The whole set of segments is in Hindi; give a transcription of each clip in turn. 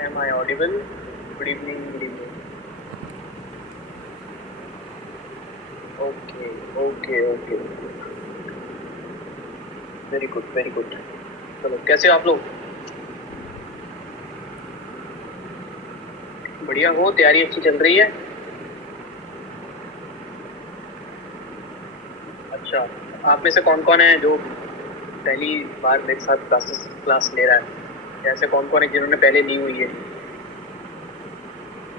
Am I audible? Good evening, good evening. Okay, okay, okay. Very good, very good. चलो, कैसे हो आप लोग? बढ़िया हो? तैयारी अच्छी चल रही है? अच्छा, आप में से कौन कौन है जो पहली बार मेरे साथ क्लास ले रहा है? ऐसे कौन कौन है जिन्होंने पहले ली हुई है?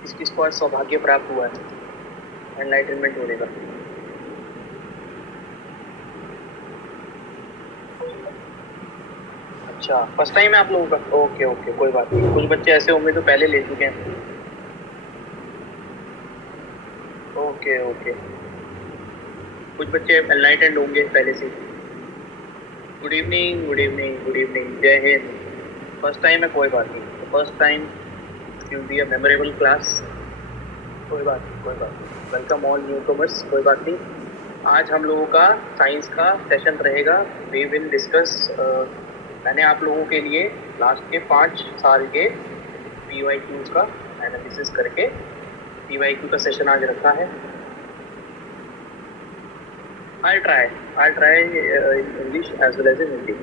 किस किसको आज सौभाग्य प्राप्त हुआ है एनलाइटनमेंट होने का? अच्छा, फर्स्ट टाइम है आप लोगों का? ओके ओके, कोई बात नहीं। कुछ बच्चे ऐसे होंगे जो पहले ले चुके हैं। ओके ओके, कुछ बच्चे एनलाइटेंड होंगे पहले से। Good evening, good evening, good evening, जय हिंद। फर्स्ट टाइम है, कोई बात नहीं। First time will be a memorable class. कोई बात नहीं, कोई बात नहीं। वेलकम ऑल न्यू कमर्स, कोई बात नहीं। आज हम लोगों का साइंस का सेशन रहेगा। वी विल डिस्कस, मैंने आप लोगों के लिए लास्ट के 5 साल के PYQs का एनालिसिस करके PYQ का सेशन आज रखा है। I'll try in English as well as in Hindi.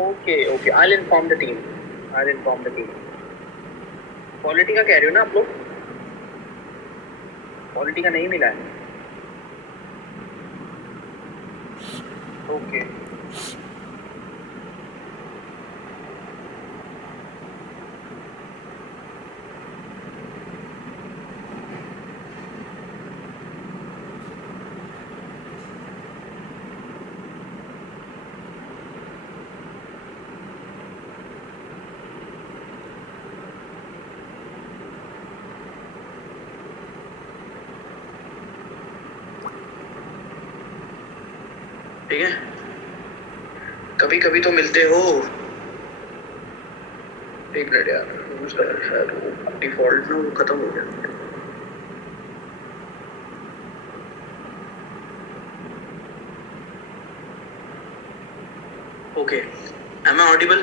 Okay, I'll inform the team. Quality का कह रहे हो ना आप लोग? Quality का नहीं मिला है? Okay. ठीक है, कभी कभी तो मिलते हो। एक मिनट यार, शायद वो डिफॉल्ट ना वो खत्म हो गया। Okay, am I audible?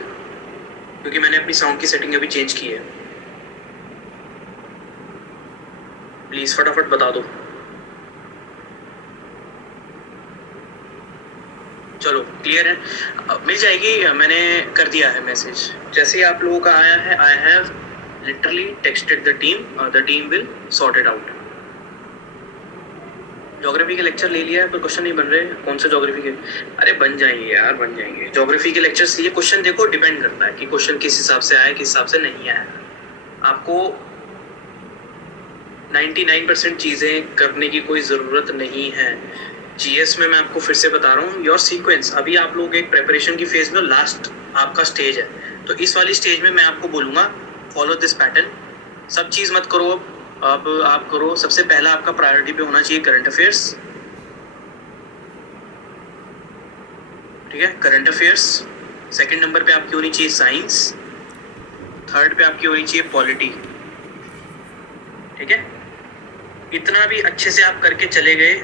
क्योंकि मैंने अपनी साउंड की सेटिंग अभी चेंज की है। प्लीज फटाफट बता दो। चलो क्लियर है, मिल जाएगी। मैंने कर दिया है मैसेज। जैसे ही आप लोगों का आया है, I have literally texted the team will sort it out. Geography के लेक्चर ले लिया है पर क्वेश्चन नहीं बन रहे। कौन सा ज्योग्राफी के? अरे बन जाएंगे यार, बन जाएंगे। ज्योग्राफी के लेक्चर्स, ये क्वेश्चन देखो डिपेंड करता है कि क्वेश्चन किस हिसाब से आया, किस हिसाब से नहीं आया। आपको 99% चीजें करने की कोई जरूरत नहीं है। जीएस में मैं आपको फिर से बता रहा हूँ, योर सीक्वेंस, अभी आप लोग एक प्रेपरेशन की फेज में, लास्ट आपका स्टेज है। तो इस वाली स्टेज में मैं आपको बोलूंगा फॉलो दिस पैटर्न। सब चीज मत करो। अब आप करो, सबसे पहला आपका प्रायोरिटी पे होना चाहिए करंट अफेयर्स। ठीक है, करंट अफेयर्स। सेकंड नंबर पे आपकी होनी चाहिए साइंस। थर्ड पे आपकी होनी चाहिए पॉलिटी। ठीक है, इतना भी अच्छे से आप करके चले गए,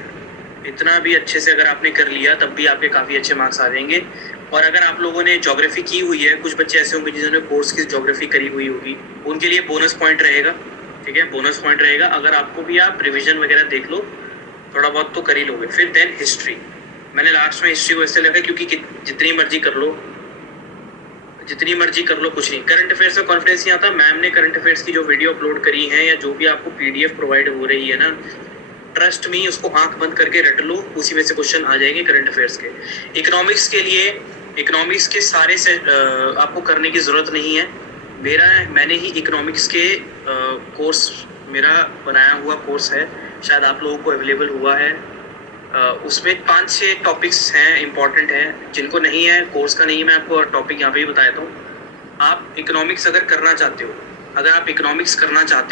इतना भी अच्छे से अगर आपने कर लिया, तब भी आपके काफी अच्छे मार्क्स आ जाएंगे। और अगर आप लोगों ने ज्योग्राफी की हुई है, कुछ बच्चे ऐसे होंगे जिन्होंने कोर्स की ज्योग्राफी करी हुई होगी, उनके लिए बोनस पॉइंट रहेगा। ठीक है, बोनस पॉइंट रहेगा। अगर आपको भी, आप रिविजन वगैरह देख लो, थोड़ा बहुत तो कर ही लोगे। फिर देन हिस्ट्री। मैंने लास्ट में हिस्ट्री को इससे लिखा क्योंकि जितनी मर्जी कर लो, कुछ नहीं। करंट अफेयर्स में कॉन्फिडेंस नहीं आता। मैम ने करंट अफेयर्स की जो वीडियो अपलोड करी है, या जो भी आपको PDF प्रोवाइड हो रही है ना, ट्रस्ट मी, उसको आंख बंद करके रट लो, उसी में से क्वेश्चन आ जाएंगे करंट अफेयर्स के। इकोनॉमिक्स के लिए, इकोनॉमिक्स के सारे से आपको करने की जरूरत नहीं है। मैंने ही इकोनॉमिक्स के कोर्स, मेरा बनाया हुआ कोर्स है, शायद आप लोगों को अवेलेबल हुआ है। उसमें 5-6 टॉपिक्स हैं, इंपॉर्टेंट हैं। जिनको नहीं है, कोर्स का नहीं, मैं आपको टॉपिक यहाँ पे ही बता देता हूँ। आप इकोनॉमिक्स अगर करना चाहते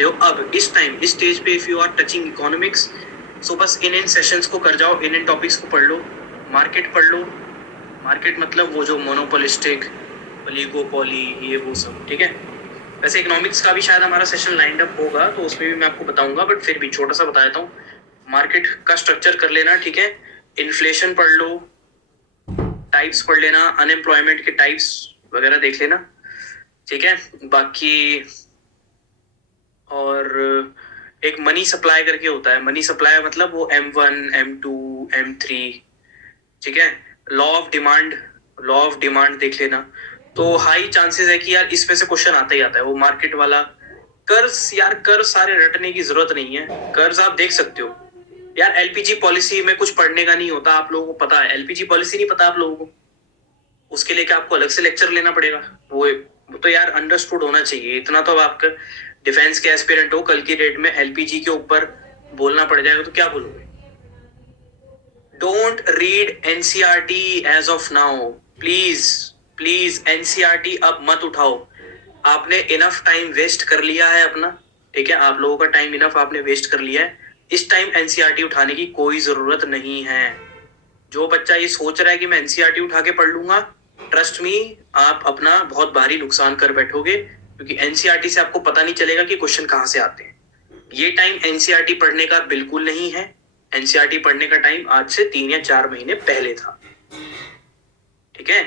हो, अब इस टाइम, इस स्टेज पे, if you are touching economics, so बस इन सेशंस को कर जाओ, इन टॉपिक्स को पढ़ लो। मार्केट पढ़ लो। मार्केट मतलब वो जो मोनोपोलिस्टिक, ओलिगोपोली, ये वो सब। ठीक है, वैसे इकोनॉमिक्स का भी शायद हमारा सेशन लाइंड अप होगा, तो उसमें भी मैं आपको बताऊंगा, बट फिर भी छोटा सा बता देता हूँ। मार्केट का स्ट्रक्चर कर लेना। ठीक है, इन्फ्लेशन पढ़ लो, टाइप्स पढ़ लेना, अनएम्प्लॉयमेंट के टाइप्स वगैरह देख लेना। ठीक है। बाकी और एक मनी सप्लाई करके होता है, मनी सप्लाई मतलब वो M1 M2 M3, ठीक है। Law of demand, law of demand देख लेना। तो हाई चांसेस है कि यार इसमें से क्वेश्चन आता ही आता है, वो मार्केट वाला। कर्ज, यार कर्ज सारे रटने की जरूरत नहीं है, कर्ज आप देख सकते हो यार। एलपीजी पॉलिसी में कुछ पढ़ने का नहीं होता, आप लोगों को पता है। एलपीजी पॉलिसी नहीं पता आप लोगों को, उसके लिए क्या आपको अलग से लेक्चर लेना पड़ेगा? वो तो यार अंडरस्टूड होना चाहिए इतना तो। अब आपका डिफेंस के एस्पिरेंट हो, कल की डेट में एलपीजी के ऊपर बोलना पड़ जाएगा तो क्या बोलोगे? Don't read NCERT as of now, please please. NCERT अब मत उठाओ, आपने इनफ टाइम वेस्ट कर लिया है अपना, ठीक है। आप लोगों का टाइम इनफ आपने वेस्ट कर लिया है, इस टाइम एनसीईआरटी उठाने की कोई जरूरत नहीं है। जो बच्चा ये सोच रहा है कि मैं एनसीईआरटी उठा के पढ़ लूंगा, ट्रस्ट मी, आप अपना बहुत भारी नुकसान कर बैठोगे, क्योंकि एनसीईआरटी से आपको पता नहीं चलेगा कि क्वेश्चन कहां से आते हैं। ये टाइम एनसीईआरटी पढ़ने का बिल्कुल नहीं है। एनसीईआरटी पढ़ने का टाइम आज से 3 या 4 महीने पहले था, ठीक है।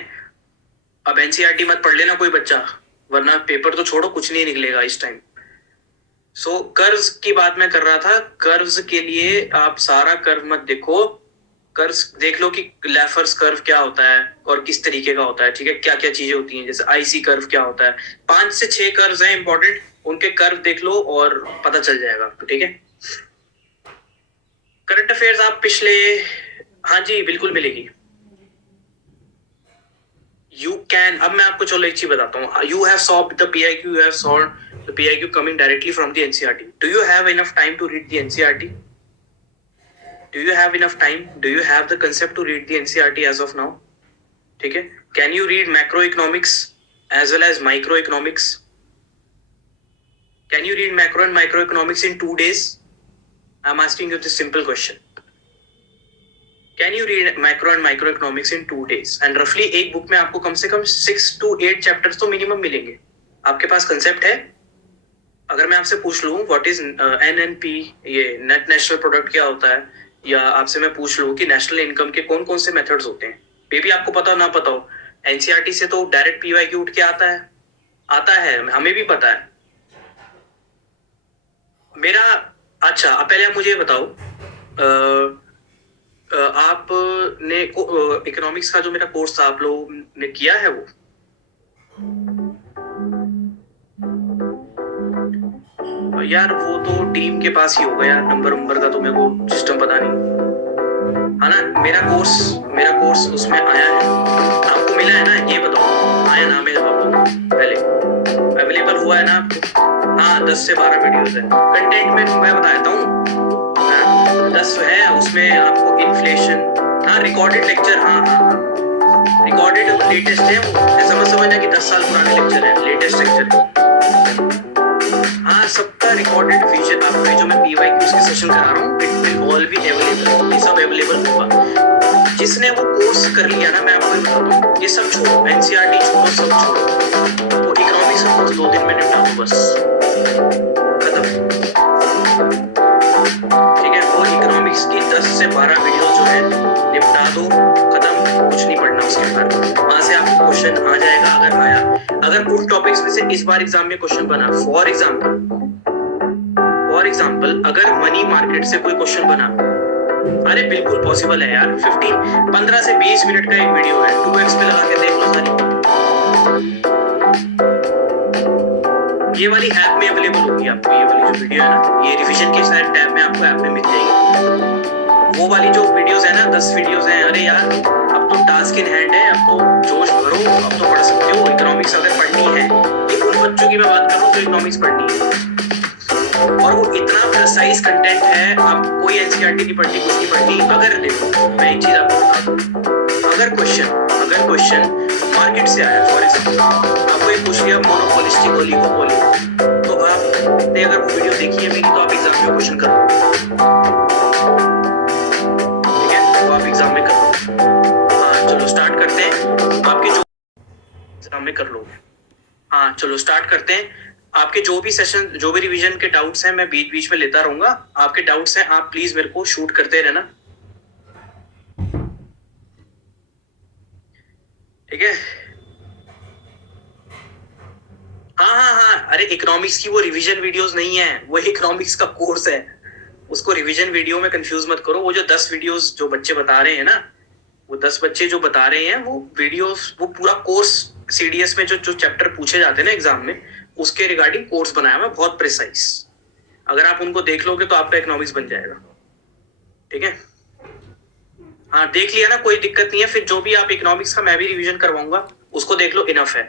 अब एनसीईआरटी मत पढ़ लेना कोई बच्चा, वरना पेपर तो छोड़ो, कुछ नहीं निकलेगा इस टाइम। सो कर्ज की बात मैं कर रहा था। कर्ज के लिए आप सारा कर्व मत देखो, कर्व देख लो कि लेफर्स कर्व क्या होता है और किस तरीके का होता है, ठीक है। क्या क्या चीजें होती हैं, जैसे आईसी कर्व क्या होता है। 5 से 6 कर्व हैं इंपॉर्टेंट, उनके कर्व देख लो और पता चल जाएगा, ठीक है। करंट अफेयर्स आप पिछले, हाँ जी बिल्कुल मिलेगी। यू कैन, अब मैं आपको चलो एक चीज बताता हूँ। You have solved the PYQ, you have solved the PYQ coming directly from the NCERT. Do you have enough time to read the NCERT? Do you have enough time? Do you have the concept to read the NCERT as of now? ठीक है। Can you read macro economics as well as micro economics? Can you read macro and micro economics in 2 days? I am asking you this simple question. Can you read macro and micro economics in 2 days? And रफली एक बुक में आपको कम से कम 6 to 8 चैप्टर्स तो मिनिमम मिलेंगे। आपके पास कंसेप्ट है? अगर मैं आपसे पूछ लूं व्हाट इज एनएनपी, ये नेट नेशनल प्रोडक्ट क्या होता है, या आपसे मैं पूछ लूं कि नेशनल इनकम के कौन कौन से मेथड्स होते हैं, मे भी आपको पता हो ना पता हो, एनसीईआरटी से तो डायरेक्ट पीवाईक्यू उठ के आता है, आता है, हमें भी पता है। मेरा, अच्छा अब पहले आप मुझे ये बताओ, आपने इकोनॉमिक्स का जो मेरा कोर्स था आप लोगों ने किया है वो? यार वो तो टीम के पास ही होगा यार, नंबर का तो मेरे को सिस्टम पता नहीं, है ना। मेरा कोर्स उसमें आया है, आपको मिला है ना, ये बताओ आया ना मेरे पापा पहले, अवेलेबल हुआ है ना आपको? हाँ 10 से 12 वीडियोस है। कंटेंट में मैं बता देता हूँ, 10 है उसमें आपको इन्फ्लेशन, हाँ रिकॉर्डेड लेक्चर, हाँ रिकॉर्डेड लेटेस्ट है वो, ऐसा मत समझना कि 10 साल पुराने लेक्चर है, लेटेस्ट लेक्चर। हाँ सबका रिकॉर्डेड विजन आपके जो मैं पीवाईक्यूज के सेशन करा रहा हूँ, it will all be available, ये सब अवेलेबल होगा। जिसने वो कोर्स कर लिया ना, मैं आपको बताता हूँ, ये सब छोड़ो, एनसीईआरटी छोड़ो, सब छोड़ो, वो इकोनॉमिक्स का कोर्स 2 दिन में निपटा दो बस, खत्म, ठीक है। वो इकोनॉमिक्स की 10 से 12 वीडियो जो है निपटा दो, खत्म, कुछ नहीं पढ़ना उसके ऊपर। वहां से आपको क्वेश्चन आ जाएगा, अगर आया, अगर कुछ टॉपिक्स में से इस बार एग्जाम में क्वेश्चन बना, फॉर एग्जाम्पल अगर मनी मार्केट से कोई क्वेश्चन बना, अरे बिल्कुल पॉसिबल है यार, 15 से 20 मिनट का एक वीडियो है, 2x पे लगा के देख लो सारी, ये वाली ऐप में अवेलेबल होगी आपको, ये वाली जो वीडियो है ना, ये रिवीजन के साथ टैब में आपको ऐप में मिल जाएगी। वो वाली जो वीडियोस है ना, 10 वीडियोस हैं, अरे यार अब तो टास्क इन हैंड है, अब तो जोश भरो, अब तो पढ़ सकते हो। इकोनॉमिक्स अगर पढ़नी है, ये उन बच्चों की मैं बात कर रहा हूँ जो इकोनॉमिक्स पढ़नी है, और वो इतना प्रिसाइज कंटेंट है, आप कोई एनसीईआरटी नहीं पढ़नी, कुछ नहीं पढ़नी। अगर देखो मैं एक चीज आपको बता दूं, अगर क्वेश्चन मार्केट से आया, फॉर एग्जाम्पल आपको एक पूछ लिया मोनोपोलिस्टिक ओलिगोपोली, तो आपने अगर वो वीडियो देखी है मेरी, तो आप एग्जाम में क्वेश्चन कर लो, ठीक है, तो आप एग्जाम में कर लो। हाँ चलो स्टार्ट करते हैं, आपके जो एग्जाम में कर लो। हाँ चलो स्टार्ट करते हैं। आपके जो भी सेशन, जो भी रिवीजन के डाउट्स हैं, मैं बीच बीच में लेता रहूंगा। आपके डाउट्स हैं, आप प्लीज मेरे को शूट करते रहना, ठीक है। अरे इकोनॉमिक्स की वो रिवीजन वीडियोस नहीं है, वो इकोनॉमिक्स का कोर्स है, उसको रिवीजन वीडियो में कंफ्यूज मत करो। वो जो 10 वीडियोस जो बच्चे बता रहे हैं ना, वो 10 बच्चे जो बता रहे हैं वो वीडियोस, वो पूरा कोर्स सीडीएस में जो जो चैप्टर पूछे जाते हैं ना एग्जाम में, उसके रिगार्डिंग कोर्स बनाया हुआ बहुत प्रिसाइज। अगर आप उनको देख लोगे तो आपका इकोनॉमिक्स बन जाएगा, ठीक है। हाँ देख लिया ना, कोई दिक्कत नहीं है। फिर जो भी आप इकोनॉमिक्स का मैं भी रिवीजन करवाऊंगा उसको देख लो, इनफ है।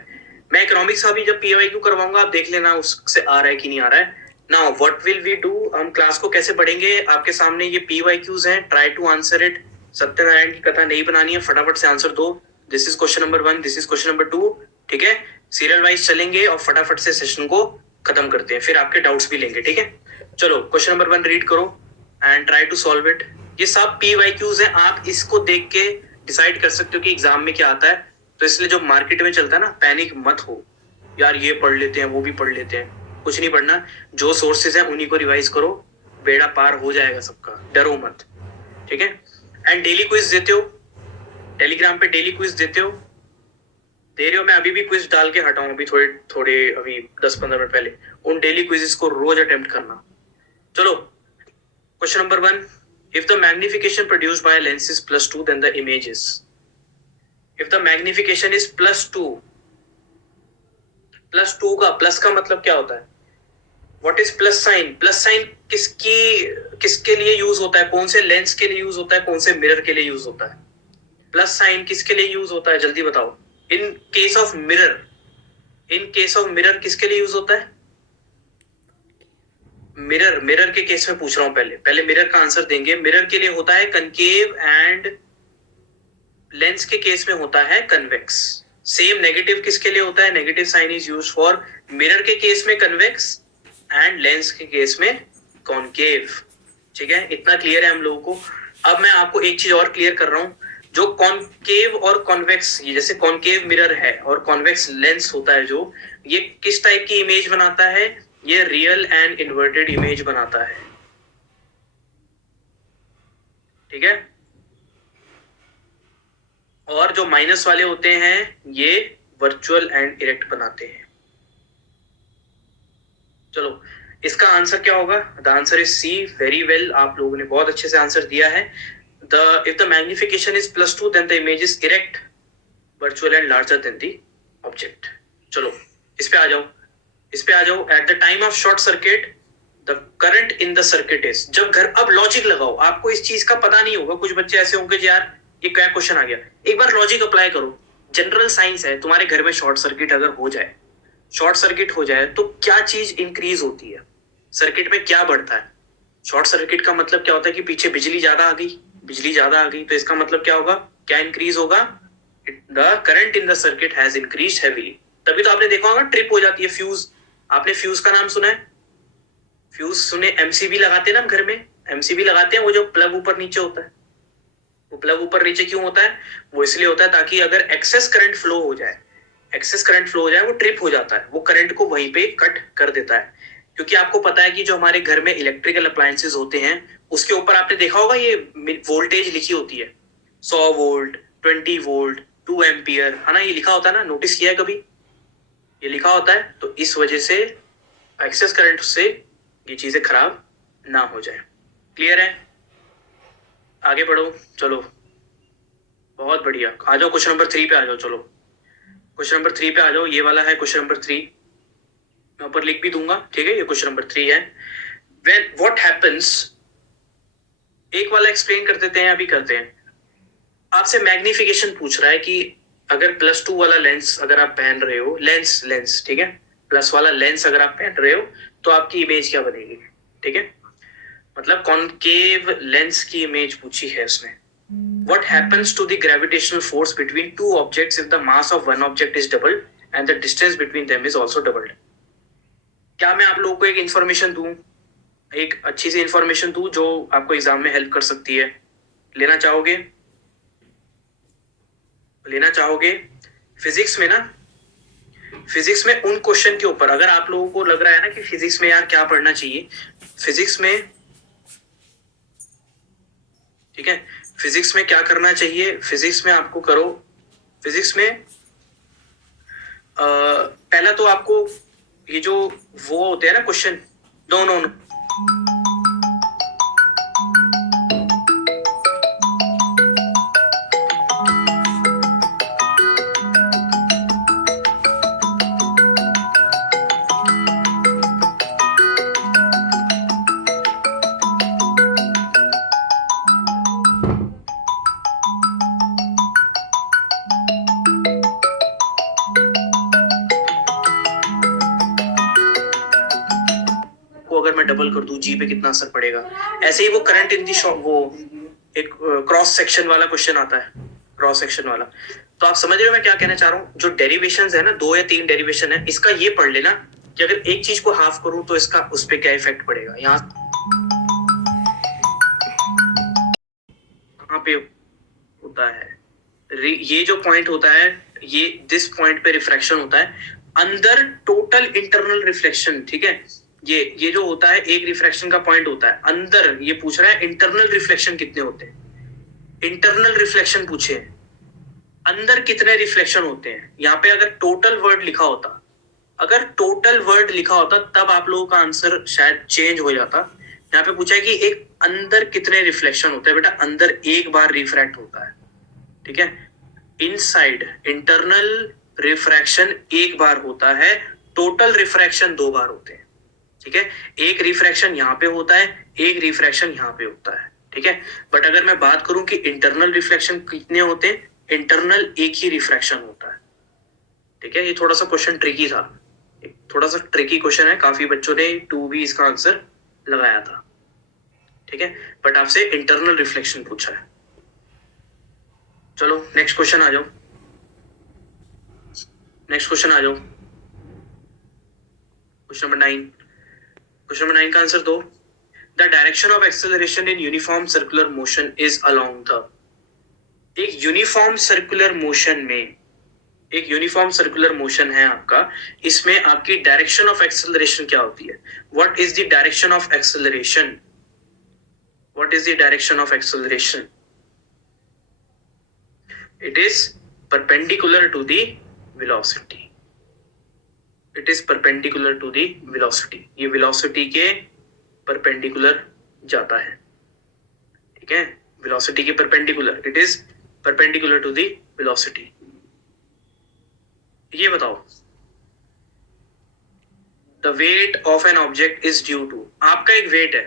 मैं इकोनॉमिक्स का भी जब पीवाईक्यू करवाऊंगा आप देख लेना उससे आ रहा है कि नहीं आ रहा है। Now what will we do, हम क्लास को कैसे पढ़ेंगे, आपके सामने ये पीवाईक्यूज हैं, try to answer it. Satyanarayan की कथा नहीं बनानी है, फटाफट से आंसर दो। This is question number 1, this is question number 2, ठीक है। सीरियल वाइज चलेंगे और फटाफट से सेशन को खत्म करते हैं, फिर आपके डाउट्स भी लेंगे, ठीक है। चलो क्वेश्चन नंबर 1 रीड करो and try to solve it. ये सब पीवाईक्यूज हैं, आप इसको देख के डिसाइड कर सकते हो कि एग्जाम में क्या आता है। तो इसलिए जो मार्केट में चलता है ना, पैनिक मत हो यार, ये पढ़ लेते हैं वो भी पढ़ लेते हैं, कुछ नहीं पढ़ना। जो सोर्सेज हैं उन्हीं को रिवाइज करो, बेड़ा पार हो जाएगा सबका, डरो मत, ठीक है। एंड डेली क्विज देते हो, टेलीग्राम पे डेली क्विज देते हो, दे रहे हो। मैं अभी भी क्विज डाल के हटाऊं, अभी थोड़े थोड़े अभी 10-15 मिनट पहले। उन डेली क्विजेस को रोज अटेम्प्ट करना। चलो question number 1, if the magnification produced by a lens is +2 then the image is, if the magnification is +2, +2 का प्लस का मतलब क्या होता है, what is plus sign, plus sign किसके लिए यूज होता है, कौन से लेंस के लिए यूज होता है, कौन से मिरर के लिए यूज होता है। प्लस साइन किसके लिए यूज होता है, जल्दी बताओ। In case of mirror, in case of mirror किसके लिए यूज होता है, मिरर, मिरर के केस में पूछ रहा हूं, पहले मिरर का आंसर देंगे। मिरर के लिए होता है कनकेव एंड लेंस के केस में होता है कन्वेक्स। सेम नेगेटिव किसके लिए होता है, negative sign is used for mirror के केस में कन्वेक्स एंड लेंस के केस में कॉनकेव, ठीक है। इतना क्लियर है हम लोगों को। अब मैं आपको एक चीज और क्लियर कर रहा हूं, जो कॉनकेव और कॉन्वेक्स, ये जैसे कॉनकेव मिरर है और कॉन्वेक्स लेंस होता है, जो ये किस टाइप की इमेज बनाता है, ये रियल एंड इन्वर्टेड इमेज बनाता है, ठीक है। और जो माइनस वाले होते हैं ये वर्चुअल एंड इरेक्ट बनाते हैं। चलो इसका आंसर क्या होगा, the answer is C, very well, आप लोगों ने बहुत अच्छे से आंसर दिया है। If the magnification is +2 then the image is erect, virtual and larger than the object. चलो इस पे आ जाओ, इस पे आ जाओ। At the time of short circuit the current in the circuit is, जब घर, अब लॉजिक लगाओ, आपको इस चीज का पता नहीं होगा, कुछ बच्चे ऐसे होंगे यार ये क्या क्वेश्चन आ गया, एक बार लॉजिक अप्लाई करो। जनरल साइंस है, तुम्हारे घर में शॉर्ट सर्किट अगर हो जाए, शॉर्ट सर्किट हो जाए तो क्या चीज इंक्रीज होती है, सर्किट में क्या बढ़ता है। शॉर्ट सर्किट का मतलब क्या होता है कि पीछे बिजली ज्यादा आ गई, बिजली ज्यादा आ गई, तो इसका मतलब क्या होगा, क्या इंक्रीज होगा, the current in the circuit has increased heavily. तभी तो आपने देखा होगा ट्रिप हो जाती है फ्यूज, आपने फ्यूज का नाम सुना है, फ्यूज सुने, एमसीबी लगाते हैं ना घर में, एमसीबी लगाते हैं, वो जो प्लग ऊपर नीचे होता है, वो प्लग ऊपर नीचे क्यों होता है, वो इसलिए होता है ताकि अगर एक्सेस करंट फ्लो हो जाए, एक्सेस करंट फ्लो हो जाए, वो ट्रिप हो जाता है, वो करंट को वहीं पे कट कर देता है। क्योंकि आपको पता है कि जो हमारे घर में इलेक्ट्रिकल अप्लायंसेस होते हैं उसके ऊपर आपने देखा होगा ये वोल्टेज लिखी होती है, 100 वोल्ट, 20 वोल्ट, 2 एम्पियर, है ना, ये लिखा होता है ना, नोटिस किया है कभी, ये लिखा होता है। तो इस वजह से एक्सेस करंट से ये चीजें खराब ना हो जाए। क्लियर है, आगे बढ़ो। चलो बहुत बढ़िया, आ जाओ क्वेश्चन नंबर 3 पे आ जाओ। चलो क्वेश्चन नंबर 3 पे आ जाओ, ये वाला है क्वेश्चन नंबर 3, मैं ऊपर लिख भी दूंगा, ठीक है। ये क्वेश्चन नंबर 3 है। व्हेन व्हाट हैपेंस, एक वाला एक्सप्लेन कर देते हैं, अभी करते हैं। आपसे मैग्निफिकेशन पूछ रहा है कि अगर +2 वाला लेंस अगर आप पहन रहे हो, लेंस ठीक है, प्लस वाला लेंस अगर आप पहन रहे हो तो आपकी इमेज क्या बनेगी, ठीक है। मतलब कॉनकेव लेंस की इमेज पूछी है उसने। What happens to the gravitational force between two objects if the mass of one object is doubled and the distance between them is also doubled? क्या मैं आप लोगों को एक इंफॉर्मेशन दूं, एक अच्छी सी इंफॉर्मेशन दूं जो आपको एग्जाम में हेल्प कर सकती है, लेना चाहोगे, लेना चाहोगे। फिजिक्स में ना, फिजिक्स में उन क्वेश्चन के ऊपर, अगर आप लोगों को लग रहा है ना कि फिजिक्स में यार क्या पढ़ना चाहिए, फिजिक्स में, ठीक है, फिजिक्स में क्या करना चाहिए, फिजिक्स में आपको करो, फिजिक्स में पहला तो आपको ये जो वो होते हैं ना क्वेश्चन, नो नो नो, अगर मैं डबल कर दूं जी पे कितना असर पड़ेगा। ऐसे ही वो करंट इन दी वो एक क्रॉस सेक्शन वाला क्वेश्चन आता है, क्रॉस सेक्शन वाला। तो आप समझ रहे हो मैं क्या कहना चाह रहा हूँ? जो डेरिवेशंस है ना, 2 या 3 डेरिवेशन है, इसका ये पढ़ लेना कि अगर एक चीज को हाफ करूं तो इसका उस पर क्या इफेक्ट पड़ेगा। यहाँ पे होता है ये जो पॉइंट होता है, ये दिस पॉइंट पे रिफ्रैक्शन होता है अंदर टोटल इंटरनल रिफ्लेक्शन। ठीक है, ये जो होता है एक रिफ्रैक्शन का पॉइंट होता है अंदर। ये पूछ रहा है इंटरनल रिफ्लेक्शन कितने होते हैं, इंटरनल रिफ्लेक्शन पूछे अंदर कितने रिफ्लेक्शन होते हैं। यहाँ पे अगर टोटल वर्ड लिखा होता, अगर टोटल वर्ड लिखा होता तब आप लोगों का आंसर शायद चेंज हो जाता। यहाँ पे पूछा है कि एक अंदर कितने रिफ्लेक्शन होते हैं। बेटा अंदर एक बार रिफ्रैक्ट होता है, ठीक है, इनसाइड इंटरनल रिफ्रैक्शन एक बार होता है, टोटल रिफ्रैक्शन 2 बार होते हैं। ठीक है, एक रिफ्रैक्शन यहाँ पे होता है, एक रिफ्रैक्शन यहाँ पे होता है। ठीक है, बट अगर मैं बात करूं कि इंटरनल रिफ्लेक्शन कितने होते हैं, इंटरनल एक ही रिफ्रैक्शन होता है। ठीक है, ये थोड़ा सा क्वेश्चन ट्रिकी था, थोड़ा सा ट्रिकी क्वेश्चन है, काफी बच्चों ने 2B इसका आंसर लगाया था। ठीक है, बट आपसे इंटरनल रिफ्लेक्शन पूछा है। चलो नेक्स्ट क्वेश्चन आ जाओ, नेक्स्ट क्वेश्चन आ जाओ, क्वेश्चन नंबर 9। क्वेश्चन नंबर 9 का आंसर दो। The direction of acceleration in uniform circular motion is along the. एक यूनिफॉर्म सर्कुलर मोशन में, एक यूनिफॉर्म सर्कुलर मोशन है आपका, इसमें आपकी डायरेक्शन ऑफ एक्सेलरेशन क्या होती है? What is the direction of acceleration? What is the direction of acceleration? It is perpendicular to the velocity. It is perpendicular to the velocity. ये वेलोसिटी के परपेंडिकुलर जाता है। ठीक है, वेलोसिटी के perpendicular, it is perpendicular to the velocity. ये बताओ, the weight of an object is due to. आपका एक वेट है,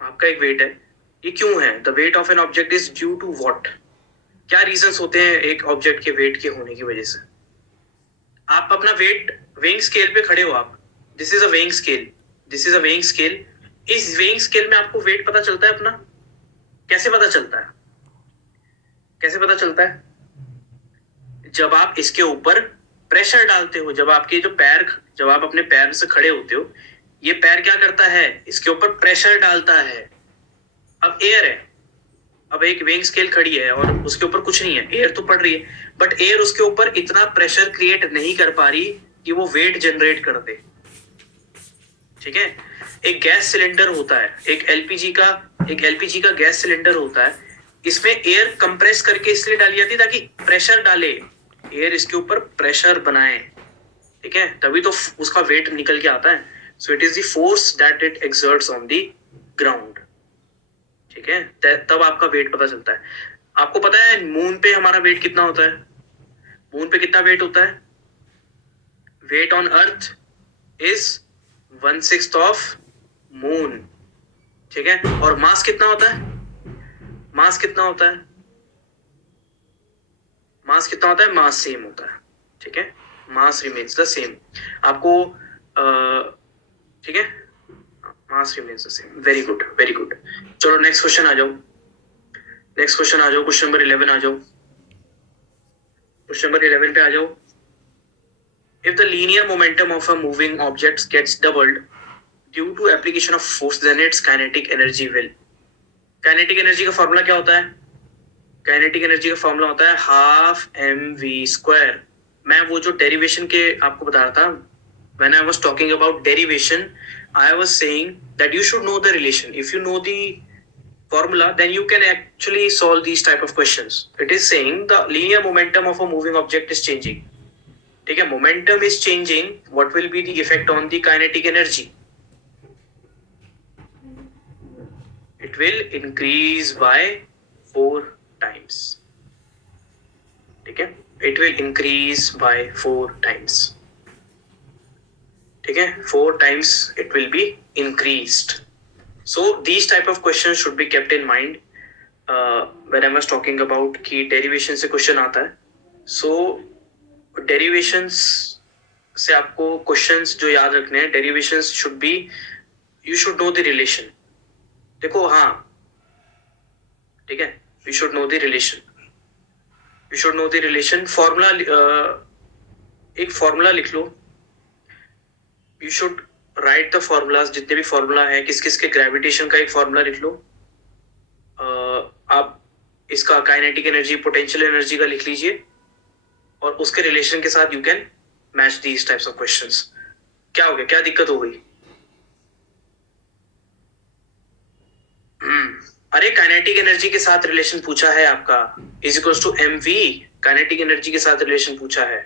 आपका एक वेट है, ये क्यों है? The weight of an object is due to what? क्या रीजंस होते हैं एक ऑब्जेक्ट के वेट के होने की वजह से? आप अपना वेट वेइंग स्केल पे खड़े हो, आप, this is a weighing scale, this is a weighing scale. इस वेइंग स्केल में आपको वेट पता चलता है अपना? कैसे पता चलता है? कैसे पता चलता है? जब आप इसके ऊपर प्रेशर डालते हो, जब आपके जो पैर, जब आप अपने पैर से खड़े होते हो, ये पैर क्या करता है? इसके ऊपर प्रेशर डालता है। अब एयर है, अब एक वेइंग स्केल खड़ी है और उसके ऊपर कुछ नहीं है, एयर तो पड़ रही है, बट एयर उसके ऊपर इतना प्रेशर क्रिएट नहीं कर पा रही कि वो वेट जनरेट कर दे। ठीक है, एक गैस सिलेंडर होता है, एक एलपीजी का गैस सिलेंडर होता है, इसमें एयर कंप्रेस करके इसलिए डाली जाती है ताकि प्रेशर डाले, एयर इसके ऊपर प्रेशर बनाए। ठीक है, तभी तो उसका वेट निकल के आता है। So it is the force that it exerts on the ground. ठीक है, तब आपका वेट पता चलता है। आपको पता है मून पे हमारा वेट कितना होता है? मून पे कितना वेट होता है? Weight on earth is 1/6 of moon. ठीक है, और मास कितना होता है? मास कितना होता है? मास कितना होता है? मास सेम होता है। ठीक है, मास रिमेन्स द सेम। आपको ठीक है, mass remains the same. Very good, very good. चलो नेक्स्ट क्वेश्चन आ जाओ, नेक्स्ट क्वेश्चन आ जाओ, क्वेश्चन नंबर 11 आ जाओ, क्वेश्चन नंबर 11 पे आ जाओ। If the linear momentum of a moving object gets doubled due to application of force, then its kinetic energy will। Kinetic energy का फॉर्मूला क्या होता है? काइनेटिक एनर्जी का फॉर्मूला होता है हाफ mv²। मैं वो जो डेरिवेशन के आपको बता रहा था, when I was talking about derivation, I was saying that you should know the relation. If you know the formula, then you can actually solve these type of questions. It is saying the linear momentum of a moving object is changing. ठीक है, momentum is changing, what will be the effect on the kinetic energy? It will increase by 4 times. ठीक है, it will increase by 4 times. ठीक है, 4 times it will be increased. So these type of questions should be kept in mind when I was talking about कि derivation से question आता है. So derivations से आपको questions जो याद रखने हैं, derivations should be, you should know the relation. देखो, हाँ, ठीक है, you should know the relation. You should know the relation. Formula, एक फॉर्मूला लिख लो. You should write the formulas, जितने भी फॉर्मूला है, किस किस के ग्रेविटेशन का एक फॉर्मूला लिख लो. आप इसका काइनेटिक एनर्जी, पोटेंशियल एनर्जी का लिख लीजिए, और उसके रिलेशन के साथ you can match these types of questions. क्या हो गया, क्या दिक्कत हो गई? अरे काइनेटिक एनर्जी के साथ रिलेशन पूछा है आपका, is equals to m v. Kinetic energy के साथ रिलेशन पूछा है,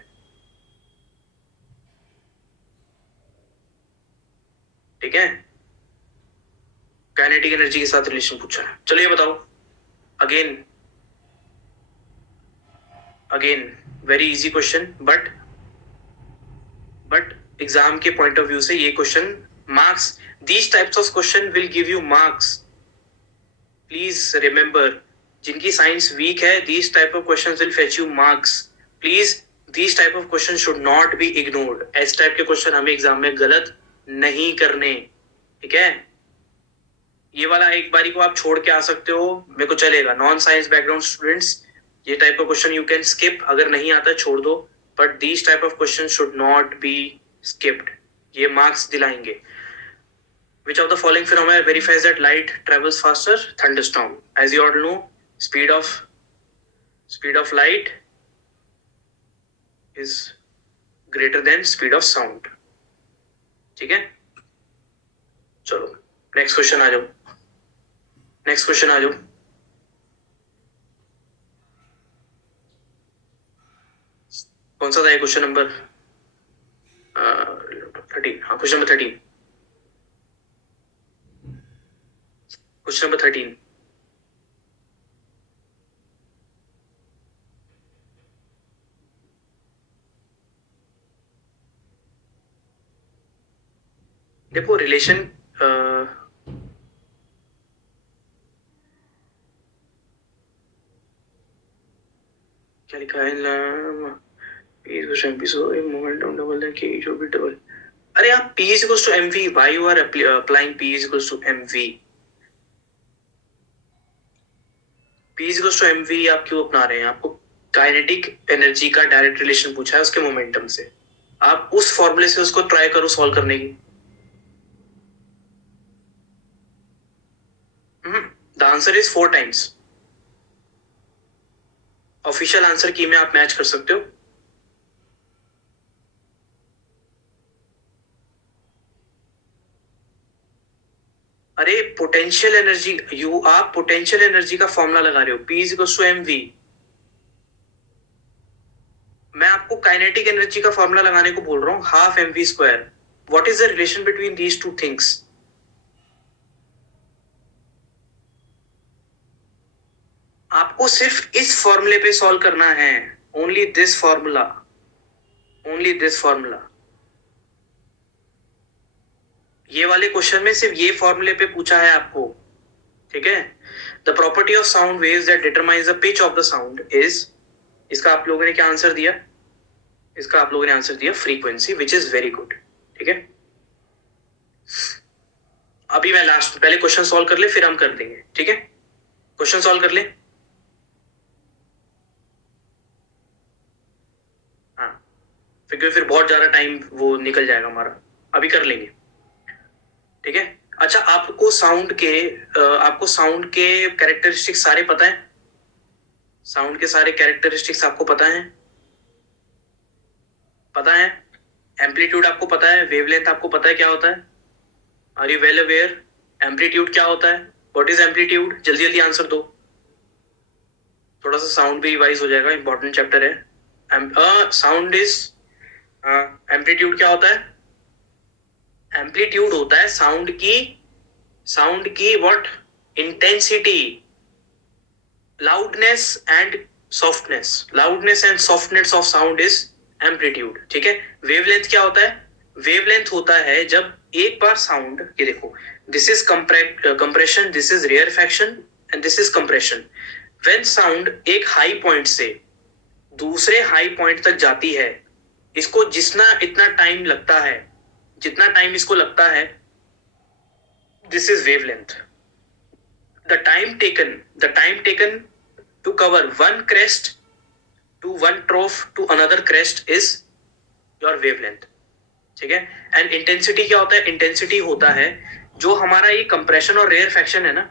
ठीक है, काइनेटिक एनर्जी के साथ रिलेशन पूछा है. चलो ये बताओ, again very easy question, but exam के पॉइंट ऑफ व्यू से ये question marks, these types of question will give you marks. Please remember, जिनकी साइंस वीक है, these type of questions will fetch you marks. Please, these type of questions should not be ignored. इस टाइप के क्वेश्चन हमें एग्जाम में गलत नहीं करने, ठीक है. ये वाला एक बारी को आप छोड़ के आ सकते हो, मेरे को चलेगा. नॉन साइंस बैकग्राउंड स्टूडेंट्स, ये टाइप का क्वेश्चन यू कैन स्किप, अगर नहीं आता छोड़ दो, but these type of question should not be skipped. ये मार्क्स दिलाएंगे. Which of the following phenomena verifies that light travels faster? Thunderstorm. As you all know, speed of light is greater than speed of sound. ठीक है, चलो नेक्स्ट क्वेश्चन आ जाओ. कौन सा था ये क्वेश्चन नंबर 13? हाँ, क्वेश्चन नंबर 13. Question number 13. देखो रिलेशन, क्या लिखा है, मोमेंटम डबल है, के जो भी डबल. अरे आप P is equals to mv, why you are applying P is equals to mv? P is equals to mv आप क्यों अपना रहे हैं? आपको काइनेटिक एनर्जी का डायरेक्ट रिलेशन पूछा है उसके मोमेंटम से, आप उस फॉर्मूले से उसको ट्राई करो सॉल्व करने की. The answer is 4 times. Official answer key में आप मैच कर सकते हो. अरे पोटेंशियल एनर्जी, आप पोटेंशियल एनर्जी का फॉर्मूला लगा रहे हो, P is equals to mv. मैं आपको काइनेटिक एनर्जी का फॉर्मूला लगाने को बोल रहा हूं, half mv square. What is the relation between these two things? आपको सिर्फ इस फॉर्मूले पे सॉल्व करना है, ओनली दिस फॉर्मूला. ये वाले क्वेश्चन में सिर्फ ये फॉर्मूले पे पूछा है आपको, ठीक है. The property of sound waves that determines the pitch of the sound is, इसका आप लोगों ने क्या आंसर दिया? इसका आप लोगों ने आंसर दिया frequency, which is very good, ठीक है. अभी मैं लास्ट पहले क्वेश्चन सॉल्व कर ले, फिर हम कर देंगे, ठीक है. क्वेश्चन सॉल्व कर ले. हाँ, फिर बहुत ज्यादा टाइम वो निकल जाएगा हमारा, अभी कर लेंगे, ठीक है. अच्छा, आपको साउंड के कैरेक्टरिस्टिक्स सारे पता है? साउंड के सारे कैरेक्टरिस्टिक्स आपको पता है? एम्पलीट्यूड आपको पता है? वेवलेंथ आपको पता है क्या होता है? Are you well aware? Amplitude क्या होता है? What is amplitude? जल्दी जल्दी आंसर दो, थोड़ा सा साउंड भी रिवाइज हो जाएगा, इंपॉर्टेंट चैप्टर है. साउंड इज हाँ, एम्पलीट्यूड क्या होता है? एम्पलीट्यूड होता है साउंड की what? Intensity, loudness and softness of sound is amplitude. ठीक है। वेवलेंथ क्या होता है? वेवलेंथ होता है जब एक बार साउंड, ये देखो, this is compression, this is rarefaction and this is compression. When sound एक हाई पॉइंट से दूसरे हाई पॉइंट तक जाती है, इसको इतना टाइम लगता है, जितना टाइम इसको लगता है, this is wavelength. The time taken to cover one crest to one trough to another crest is your wavelength। ठीक है। एंड इंटेंसिटी क्या होता है? इंटेंसिटी होता है जो हमारा ये कंप्रेशन और रेयर फैक्शन है ना,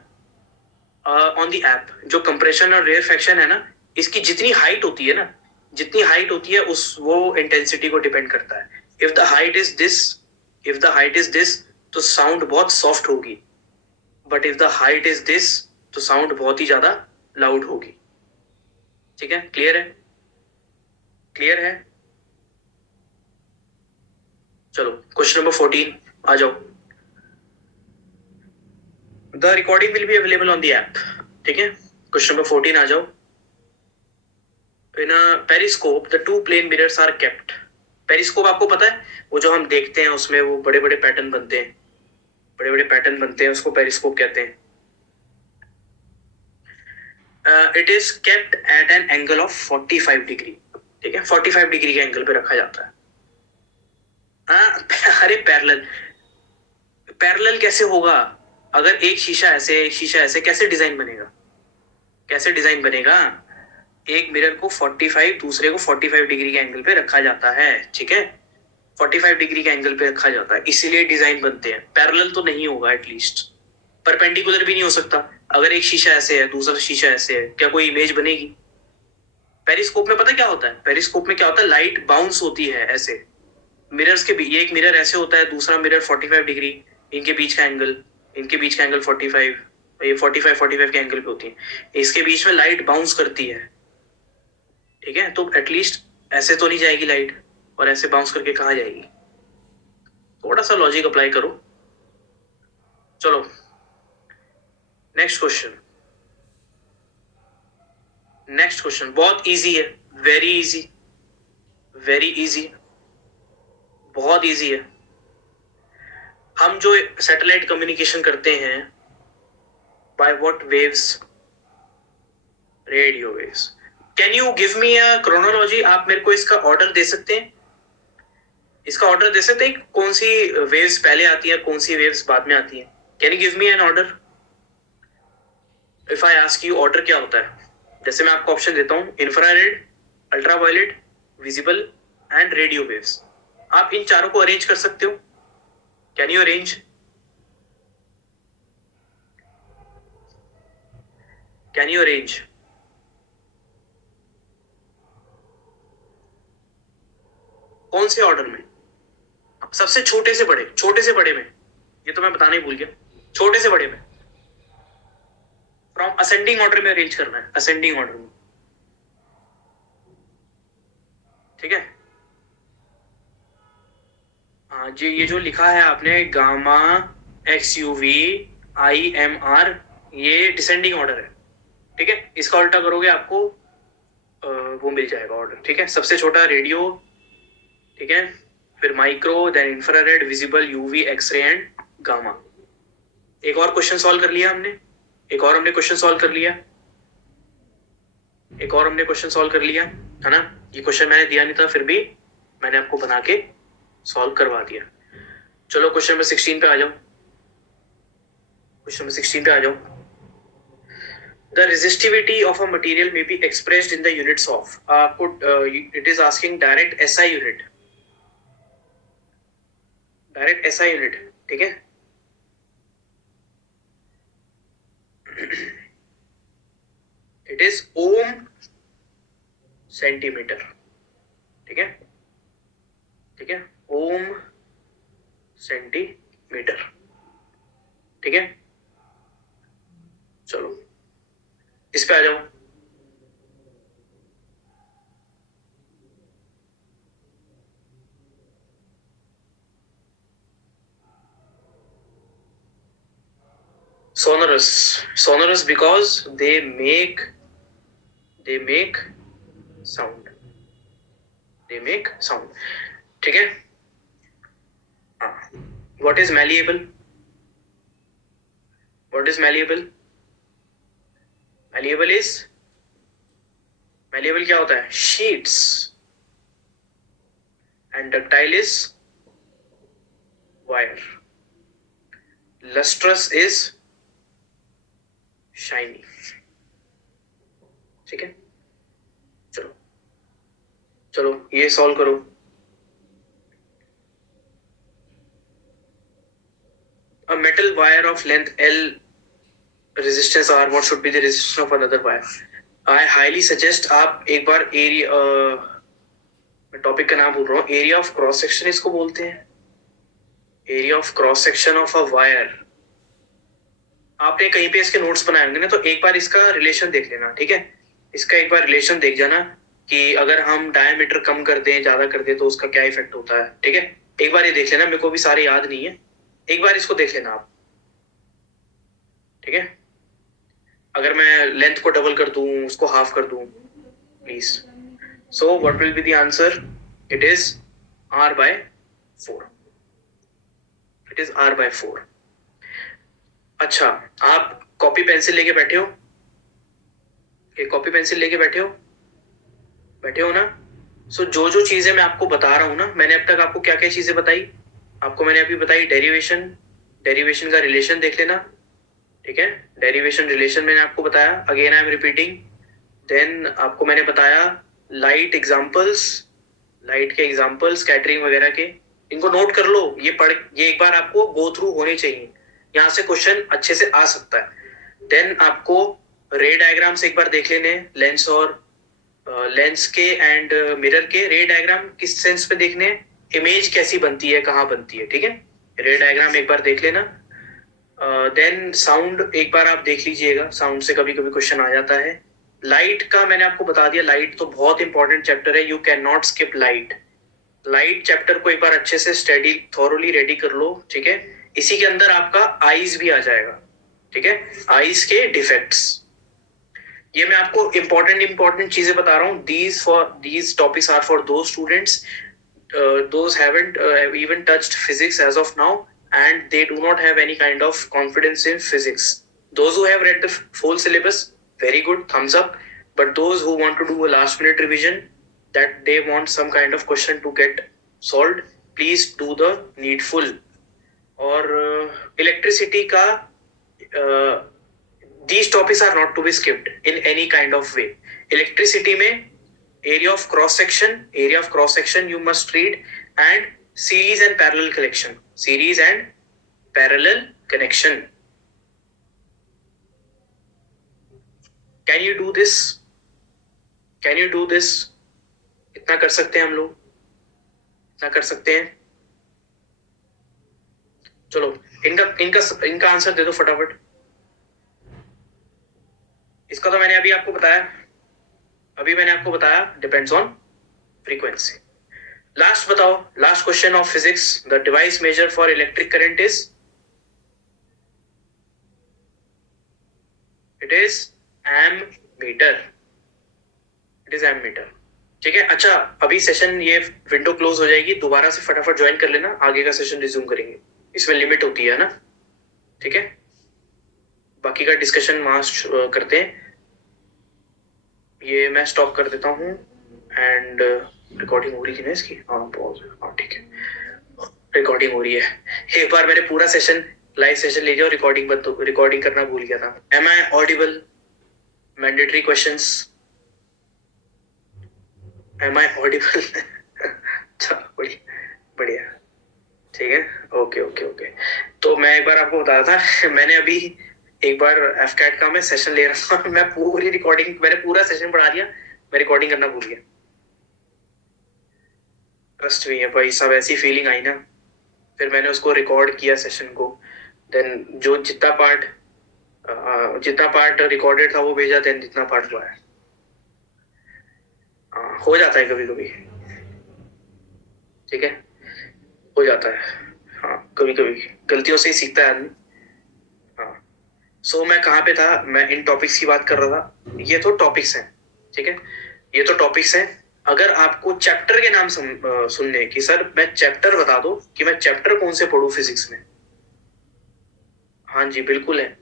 ऑन द ऐप, जो कंप्रेशन और रेयर फैक्शन है ना, इसकी जितनी हाइट होती है ना, जितनी हाइट होती है उस वो इंटेंसिटी को डिपेंड करता है। If the height is this तो साउंड बहुत सॉफ्ट होगी, but if the height is this तो साउंड बहुत ही ज्यादा लाउड होगी। ठीक है, क्लियर है? क्लियर है? चलो क्वेश्चन नंबर 14 आ जाओ। The recording will be available on the app. ठीक है, क्वेश्चन नंबर 14 आ जाओ। In periscope the two plane mirrors are kept. Periscope आपको पता है, वो जो हम देखते हैं उसमें वो बड़े बड़े पैटर्न बनते हैं, बड़े बड़े पैटर्न बनते हैं, उसको पेरिस्कोप कहते हैं। It is kept at an angle of 45 degree. ठीक है, 45 डिग्री के एंगल पे रखा जाता है। अरे पैरेलल, पैरेलल कैसे होगा? अगर एक शीशा ऐसे एक शीशा ऐसे, कैसे डिजाइन बनेगा? कैसे डिजाइन बनेगा? एक मिरर को 45, दूसरे को 45 डिग्री के एंगल पे रखा जाता है। ठीक है, 45 डिग्री के एंगल पे रखा जाता है, इसीलिए डिजाइन बनते हैं। पैरेलल तो नहीं होगा, एटलीस्ट परपेंडिकुलर भी नहीं हो सकता। अगर एक शीशा ऐसे है, दूसरा शीशा ऐसे है, क्या कोई इमेज बनेगी? पेरिस्कोप में पता क्या होता है? पेरिस्कोप में क्या होता है? लाइट बाउंस होती है ऐसे मिरर्स के बीच। एक मिरर ऐसे होता है, दूसरा मिरर 45 डिग्री, इनके बीच का एंगल, 45, ये 45 के एंगल पे होती है, इसके बीच में लाइट बाउंस करती है। ठीक है, तो एटलीस्ट ऐसे तो नहीं जाएगी लाइट, और ऐसे बाउंस करके कहाँ जाएगी? थोड़ा सा लॉजिक अप्लाई करो। चलो नेक्स्ट क्वेश्चन। नेक्स्ट क्वेश्चन बहुत इजी है, वेरी इजी, वेरी इजी, बहुत इजी है। हम जो सैटेलाइट कम्युनिकेशन करते हैं, by what waves? Radio waves. Can you give me a chronology? आप मेरे को इसका ऑर्डर दे सकते हैं? इसका ऑर्डर दे सकते हैं, कौन सी वेव्स पहले आती है, कौन सी वेव्स बाद में आती है? Can you give me an order? If I ask you order क्या होता है, जैसे मैं आपको ऑप्शन देता हूं, infrared, ultraviolet, visible and radio waves, आप इन चारों को अरेंज कर सकते हो? Can you arrange? Can you arrange? कौन से ऑर्डर में? सबसे छोटे से बड़े, छोटे से बड़े में, ये तो मैं बताना ही भूल गया, छोटे से बड़े में, फ्रॉम असेंडिंग ऑर्डर में अरेंज करना है, असेंडिंग ऑर्डर में। ठीक है, हाँ जी, ये जो लिखा है आपने गामा XUV IMR, ये डिसेंडिंग ऑर्डर है। ठीक है, इसका उल्टा करोगे आपको वो मिल जाएगा ऑर्डर। ठीक है, सबसे छोटा रेडियो, ठीक है, फिर micro, then infrared, visible, UV, X ray and gamma. एक और क्वेश्चन सॉल्व कर लिया हमने, एक और हमने क्वेश्चन सॉल्व कर लिया, एक और हमने क्वेश्चन सॉल्व कर लिया, है ना? ये क्वेश्चन मैंने दिया नहीं था, फिर भी मैंने आपको बना के सॉल्व करवा दिया। चलो क्वेश्चन नंबर 16 पे आ जाओ, क्वेश्चन नंबर 16 पे आ जाओ। The resistivity of a material may be expressed in the units of, it is asking direct SI unit, direct SI unit. ठीक है, इट इज ओम सेंटीमीटर। ठीक है, ठीक है, ओम सेंटीमीटर। ठीक है, चलो इस पे आ जाओ। sonorous. Sonorous because they make sound. They make sound. ठीक है. What is malleable? What is malleable? Malleable क्या होता है? Sheets. And ductile is wire. Lustrous is shiny. ठीक है. चलो ये सॉल्व करो. A metal wire of length L, resistance R, what should be the resistance of another wire? I highly suggest आप एक बार एरिया, मैं टॉपिक का नाम बोल रहा हूँ, एरिया ऑफ क्रॉस सेक्शन इसको बोलते हैं. Area of cross section of a wire. आपने कहीं पे इसके नोट्स बनाए होंगे ना, तो एक बार इसका रिलेशन देख लेना. ठीक है, इसका एक बार रिलेशन देख जाना कि अगर हम डायमीटर कम कर दें, ज्यादा कर दें, तो उसका क्या इफेक्ट होता है. ठीक है, एक बार ये देख लेना. मेरे को भी सारे याद नहीं है, एक बार इसको देख लेना आप. ठीक है, अगर मैं लेंथ को डबल कर दूं, उसको हाफ कर दूं, please. So what will be the answer? It is R/4. It is R/4. अच्छा, आप कॉपी पेंसिल लेके बैठे हो? कॉपी पेंसिल लेके बैठे हो ना? सो जो जो चीजें मैं आपको बता रहा हूं ना, मैंने अब तक आपको क्या क्या चीजें बताई आपको, मैंने अभी बताई डेरिवेशन का रिलेशन देख लेना. ठीक है, डेरिवेशन रिलेशन मैंने आपको बताया. Again I am repeating. देन आपको मैंने बताया लाइट के एग्जांपल्स स्कैटरिंग वगैरह के. इनको नोट कर लो, ये एक बार आपको गो थ्रू होने चाहिए. यहाँ से क्वेश्चन अच्छे से आ सकता है. देन आपको रे डायग्राम्स एक बार देख लेने, लेंस के एंड मिरर के रे डायग्राम किस सेंस पे देखने, इमेज कैसी बनती है, कहाँ बनती है. ठीक है, रे डायग्राम एक बार देख लेना. देन साउंड एक बार आप देख लीजिएगा, साउंड से कभी कभी क्वेश्चन आ जाता है. लाइट का मैंने आपको बता दिया, लाइट तो बहुत इंपॉर्टेंट चैप्टर है. You can not skip light chapter को एक बार अच्छे से स्टडी थॉरोली रेडी कर लो. ठीक है, इसी के अंदर आपका आईज भी आ जाएगा. ठीक है, आईज के डिफेक्ट्स. ये मैं आपको इंपॉर्टेंट चीजें बता रहा हूँ. These topics are for those students those haven't even touched physics as of now, and they do not have any kind of confidence in physics. Those who have read the full syllabus, very good, thumbs up. But those who want to do a last minute revision, that they want some kind of question to get solved, please do the needful. और electricity का these topics are not to be skipped in any kind of way. Electricity में area of cross section you must read, and series and parallel connection. Can you do this? इतना कर सकते हैं हम लोग, इतना कर सकते हैं. चलो इनका आंसर दे दो फटाफट. इसका तो मैंने अभी आपको बताया, डिपेंड्स ऑन फ्रीक्वेंसी. लास्ट बताओ, last question of physics. The device measure for electric current is, it is ammeter. ठीक है. अच्छा, अभी सेशन ये विंडो क्लोज हो जाएगी, दोबारा से फटाफट ज्वाइन कर लेना, आगे का सेशन रिज्यूम करेंगे. इसमें लिमिट होती है ना. ठीक है, बाकी का डिस्कशन वहां करते हैं. ये मैं स्टॉप कर देता हूँ. एंड रिकॉर्डिंग हो रही थी ना इसकी? हाँ ठीक है, रिकॉर्डिंग हो रही है. एक बार मैंने पूरा सेशन लाइव सेशन ले लिया और रिकॉर्डिंग करना भूल गया था. Am I audible? Mandatory questions. Am I audible? बढ़िया. ठीक है, ओके. तो मैं एक बार आपको बता रहा था, मैंने अभी एक बार एफकैट का मैं सेशन ले रहा था. मैं पूरी रिकॉर्डिंग, मैंने पूरा सेशन पढ़ा दिया, मैं रिकॉर्डिंग करना भूल गया. ट्रस्ट भी है भाई साहब, ऐसी फीलिंग आई ना. फिर मैंने उसको रिकॉर्ड किया सेशन को. देन जो जितना पार्ट रिकॉर्डेड था वो भेजा. देन जितना पार्ट हुआ है, हो जाता है कभी कभी. ठीक है, हो जाता है. हाँ, कभी कभी गलतियों से ही सीखता है आदमी. हाँ, सो मैं कहाँ पे था, मैं इन टॉपिक्स की बात कर रहा था। ये तो टॉपिक्स हैं, ठीक है, ये तो टॉपिक्स हैं। अगर आपको चैप्टर के नाम सुनने कि सर मैं चैप्टर बता दो कि मैं चैप्टर कौन से पढ़ूं फिजिक्स में, हाँ जी बिल्कुल है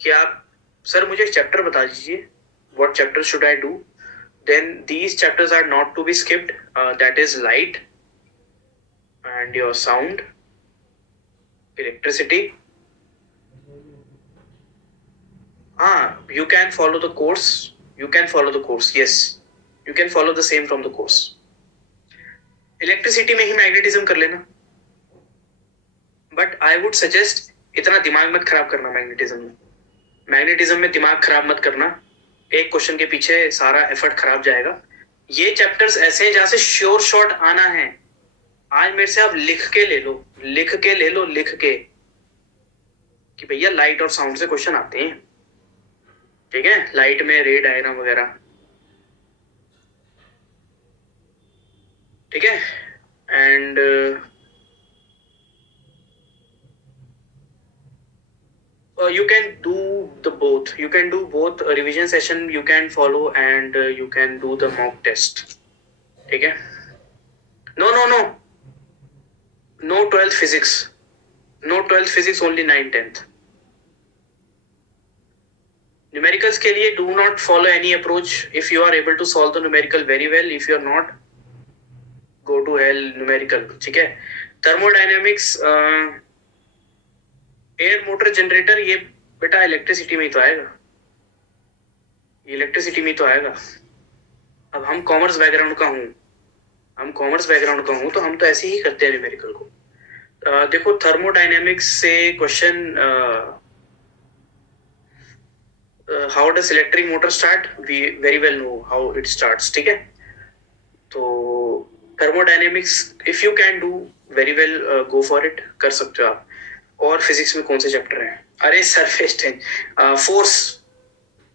कि आप सर मुझे चैप्टर बता दीजिए, what chapter should I do, then these chapters are not to be skipped, that is light and your sound, electricity. You can follow the course, you can follow the course, yes, you can follow the same from the course. Electricity में ही मैग्नेटिज्म कर लेना, बट आई वुड सजेस्ट इतना दिमाग मत खराब करना मैग्नेटिज्म में, मैग्नेटिज्म में दिमाग खराब मत करना, एक क्वेश्चन के पीछे सारा एफर्ट खराब जाएगा। ये चैप्टर्स ऐसे हैं जहां से श्योर शॉट आना है। आज मेरे से आप लिख के ले लो, लिख के ले लो, लिख के कि भैया लाइट और साउंड से क्वेश्चन आते हैं, ठीक है, लाइट में रे डायग्राम वगैरह, ठीक है। And you can do the both, you can do both, revision session you can follow and you can do the mock test, ठीक है। no no no no 12th physics, no 12th physics, only 9 10th numericals के लिए do not follow any approach if you are able to solve the numerical very well, if you are not, go to hell numerical, ठीक है। thermodynamics, एयर मोटर जनरेटर, ये बेटा इलेक्ट्रिसिटी में ही तो आएगा, इलेक्ट्रिसिटी में तो आएगा। अब हम कॉमर्स बैकग्राउंड का हूँ, हम कॉमर्स बैकग्राउंड का हूँ, तो हम तो ऐसे ही करते हैं न्यूमेरिकल को। देखो थर्मोडायनेमिक्स से question, how does electric motor start, we very well know how it starts, ठीक है। तो thermodynamics if you can do very well, go for it, कर सकते हो आप। और फिजिक्स में कौन से चैप्टर हैं, अरे surface tension, force,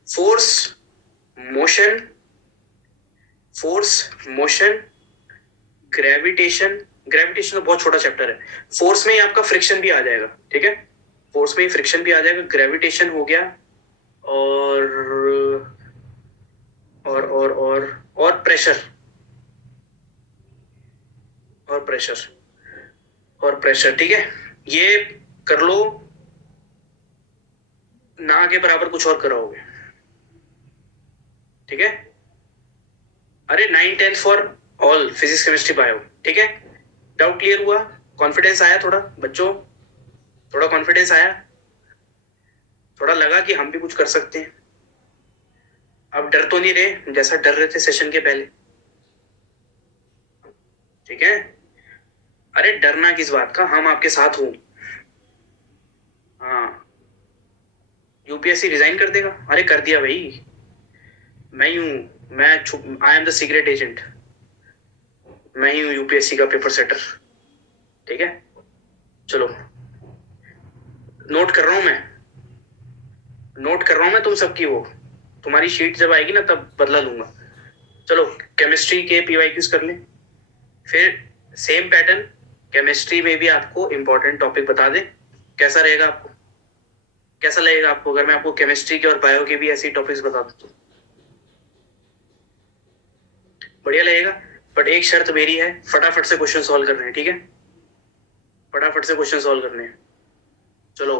force motion, force motion, gravitation, gravitation तो बहुत छोटा चैप्टर है, फोर्स में ही आपका फ्रिक्शन भी आ जाएगा, ठीक है, फोर्स में ही फ्रिक्शन भी आ जाएगा, ग्रेविटेशन हो गया, और प्रेशर, और प्रेशर, और प्रेशर, ठीक है। ये कर लो, ना के बराबर कुछ और कराओगे, ठीक है। अरे 9 10 for all, physics chemistry bio, ठीक है। डाउट क्लियर हुआ, कॉन्फिडेंस आया थोड़ा बच्चों, थोड़ा कॉन्फिडेंस आया, थोड़ा लगा कि हम भी कुछ कर सकते हैं। अब डर तो नहीं रहे जैसा डर रहे थे सेशन के पहले, ठीक है। अरे डरना किस बात का, हम आपके साथ हूं। हाँ, यूपीएससी रिजाइन कर देगा, अरे कर दिया भाई, मैं ही हूं, मैं I am the secret agent, मैं ही हूं यूपीएससी का पेपर सेटर, ठीक है। चलो नोट कर रहा हूं मैं, नोट कर रहा हूं मैं तुम सबकी, वो तुम्हारी शीट जब आएगी ना तब बदला लूंगा। चलो केमिस्ट्री के पीवाईक्यूज कर लें, फिर सेम पैटर्न, केमिस्ट्री में भी आपको इंपॉर्टेंट टॉपिक बता दें। कैसा रहेगा आपको, कैसा लगेगा आपको अगर मैं आपको केमिस्ट्री के और बायो के भी ऐसी टॉपिक्स बता दूं तो? बढ़िया लगेगा, बट एक शर्त मेरी है, फटाफट से क्वेश्चन सॉल्व करने हैं, ठीक है, फटाफट से क्वेश्चन सॉल्व करने हैं। चलो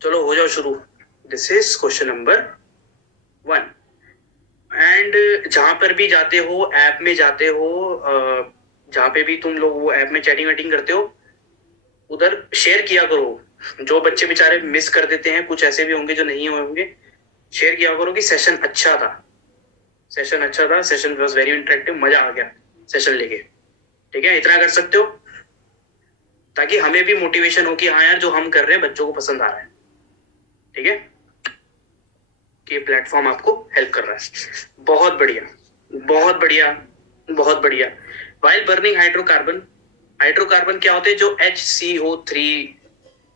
चलो हो जाओ शुरू। This is question number 1। And जहां पर भी जाते हो, ऐप में जाते हो, जहां पे भी तुम लोग वो ऐप में चैटिंग वैटिंग करते हो, उधर शेयर किया करो। जो बच्चे बेचारे मिस कर देते हैं, कुछ ऐसे भी होंगे जो नहीं हुए होंगे, शेयर किया करो कि सेशन अच्छा था, सेशन अच्छा था, सेशन वाज वेरी इंटरेक्टिव, मजा आ गया सेशन लेके, ठीक है। इतना कर सकते हो ताकि हमें भी मोटिवेशन हो कि हाँ यार जो हम कर रहे हैं बच्चों को पसंद आ रहा है, ठीक है, कि ये प्लेटफॉर्म आपको हेल्प कर रहा है। बहुत बढ़िया, बहुत बढ़िया, बहुत बढ़िया। वाइल बर्निंग हाइड्रोकार्बन, हाइड्रोकार्बन क्या होते हैं, जो HCO3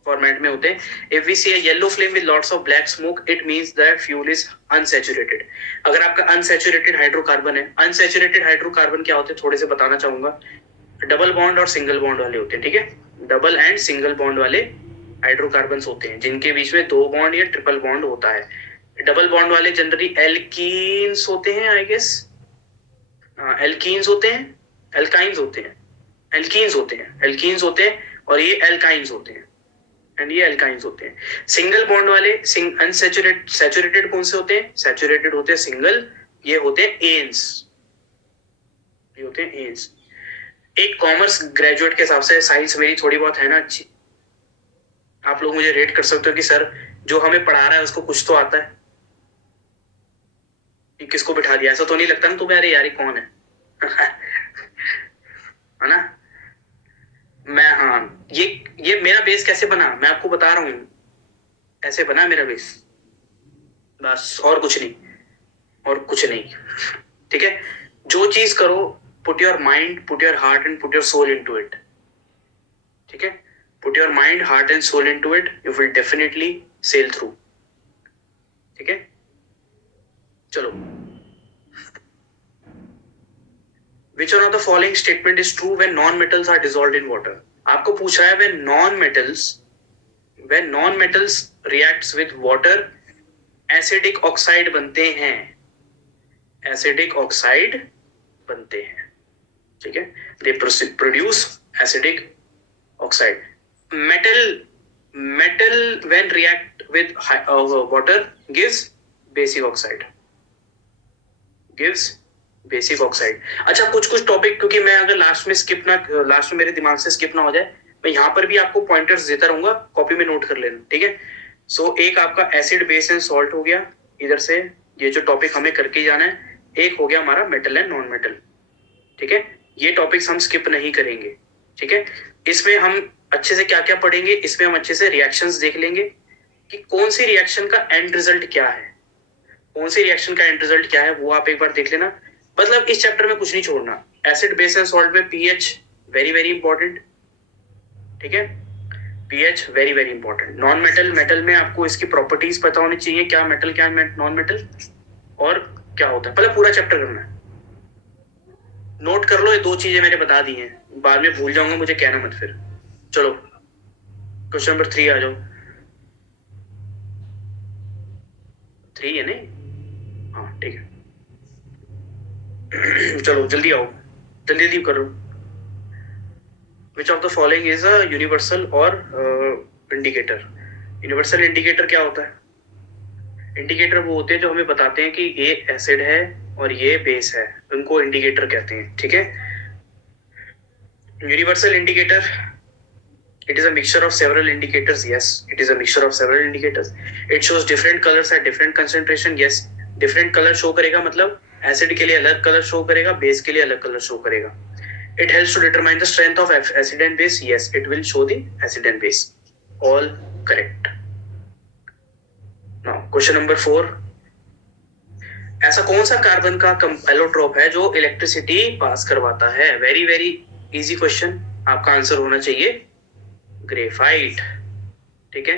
फॉर्मेट में होते हैं। If we see a yellow flame with lots of black smoke, it means that fuel is unsaturated. अगर आपका अनसैचुरेटेड हाइड्रोकार्बन है, अनसैचुरेटेड हाइड्रोकार्बन क्या होते हैं थोड़े से बताना चाहूंगा। डबल बॉन्ड और सिंगल बॉन्ड वाले होते हैं, ठीक है, डबल एंड सिंगल बॉन्ड वाले हाइड्रोकार्बन्स होते हैं जिनके बीच में दो बॉन्ड या ट्रिपल बॉन्ड होता है. डबल बॉन्ड वाले जनरली एल्कीन्स होते हैं, आई गेस. एल्कीन्स होते हैं, एल्काइंस होते हैं, एल्कीन्स होते हैं, एल्कीन्स होते हैं, और ये एल्काइंस होते हैं, एंड ये एल्काइंस होते हैं. सिंगल बॉन्ड वाले अनसैचुरेटेड सैचुरेटेड कौन से होते हैं? सैचुरेटेड होते हैं सिंगल, ये होते हैं एन्स, ये होते हैं एन्स. एक कॉमर्स ग्रेजुएट के हिसाब से साइंस मेरी थोड़ी बहुत है ना अच्छी. आप लोग मुझे रेट कर सकते हो कि सर जो हमें पढ़ा रहा है उसको कुछ तो आता है. कि किसको बिठा दिया, ऐसा तो नहीं लगता ना तुम्हें, अरे यार ये कौन है है ना. मैं, हाँ, ये मेरा बेस कैसे बना मैं आपको बता रहा हूं. ऐसे बना मेरा बेस, बस, और कुछ नहीं, और कुछ नहीं. ठीक है. जो चीज करो, put your mind, put your heart and put your soul into it. ठीक है. Put your mind, heart and soul into it, you will definitely sail through. ठीक है. चलो. Which one of the following statement is true when non-metals are dissolved in water? आपको पूछ रहा है when non-metals reacts with water, acidic oxide बनते हैं, acidic oxide बनते हैं. ठीक है. They produce acidic oxide. Metal when react with water gives basic oxide. Gives basic oxide. अच्छा, कुछ टॉपिक, क्योंकि मैं अगर लास्ट में मेरे दिमाग से स्किप ना हो जाए, मैं यहाँ पर भी आपको पॉइंटर्स देता रहूंगा, कॉपी में नोट कर लेना. ठीक है. सो एक आपका एसिड, बेस एंड सॉल्ट हो गया इधर से, ये जो टॉपिक हमें करके जाना है. एक हो गया हमारा मेटल एंड नॉन मेटल. ठीक है. ये टॉपिक्स हम स्किप नहीं करेंगे. ठीक है. इसमें हम अच्छे से क्या क्या पढ़ेंगे, इसमें हम अच्छे से रिएक्शंस देख लेंगे कि कौन सी रिएक्शन का एंड रिजल्ट क्या है, कौन सी रिएक्शन का एंड रिजल्ट क्या है, वो आप एक बार देख लेना. मतलब इस चैप्टर में कुछ नहीं छोड़ना. एसिड, बेस एंड सॉल्ट में पीएच वेरी वेरी इंपॉर्टेंट. ठीक है. PH very very important. Non metal, metal में आपको इसकी प्रॉपर्टीज पता होनी चाहिए, क्या मेटल, क्या नॉन मेटल, और क्या होता है. मतलब पूरा चैप्टर करना है. नोट कर लो, ये दो चीजें मैंने बता दी हैं, बाद में भूल जाऊंगा, मुझे कहना मत फिर. चलो क्वेश्चन नंबर 3 आ जाओ. 3 है नहीं? हाँ ठीक है. चलो जल्दी आओ, जल्दी करो. Which of the following is a universal और इंडिकेटर? यूनिवर्सल इंडिकेटर क्या होता है? इंडिकेटर वो होते हैं जो हमें बताते हैं कि ये एसिड है और ये बेस है, उनको इंडिकेटर कहते हैं. ठीक है. Universal indicator, it is a mixture of several indicators. Yes, it is a mixture of several indicators. It shows different colors at different concentration. Yes, different color show करेगा, मतलब एसिड के लिए अलग कलर शो करेगा, बेस के लिए अलग कलर शो करेगा. It helps to determine the strength of acid and base. Yes, it will show the acid and base. All correct. Now, question number 4. ऐसा कौन सा कार्बन का एलोट्रोप है जो इलेक्ट्रिसिटी पास करवाता है? Very very easy question. आपका आंसर होना चाहिए ग्रेफाइट. ठीक है.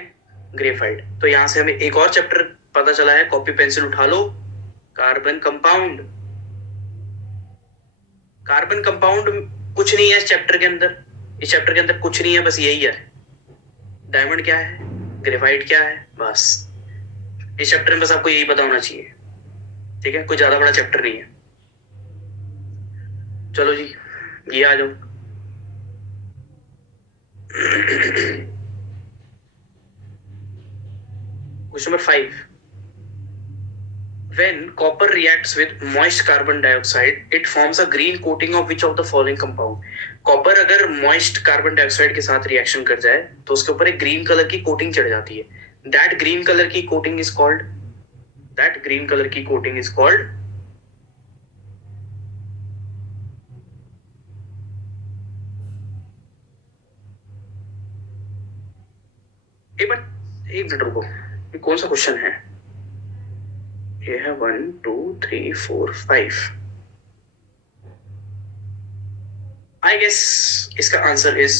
ग्रेफाइट. तो यहां से हमें एक और चैप्टर पता चला है, कॉपी पेंसिल उठा लो. Carbon compound. कार्बन कंपाउंड कुछ नहीं है इस चैप्टर के अंदर. इस चैप्टर के अंदर कुछ नहीं है, बस यही है. डायमंड क्या है, ग्रेफाइट क्या है, बस. इस चैप्टर में बस आपको यही पता होना चाहिए. ठीक है. कोई ज्यादा बड़ा चैप्टर नहीं है. चलो जी, ये आ जाओ. Question number 5. When copper reacts with moist carbon dioxide, it forms a green coating of which of the following compound? Copper अगर moist carbon dioxide के साथ रिएक्शन कर जाए तो उसके ऊपर एक ग्रीन कलर की कोटिंग चढ़ जाती है. That green color की coating is called, that green color की कोटिंग is called एक मिनट रुको, ये कौन सा क्वेश्चन है? ये है 1 2 3 4 5. आई गेस इसका आंसर इज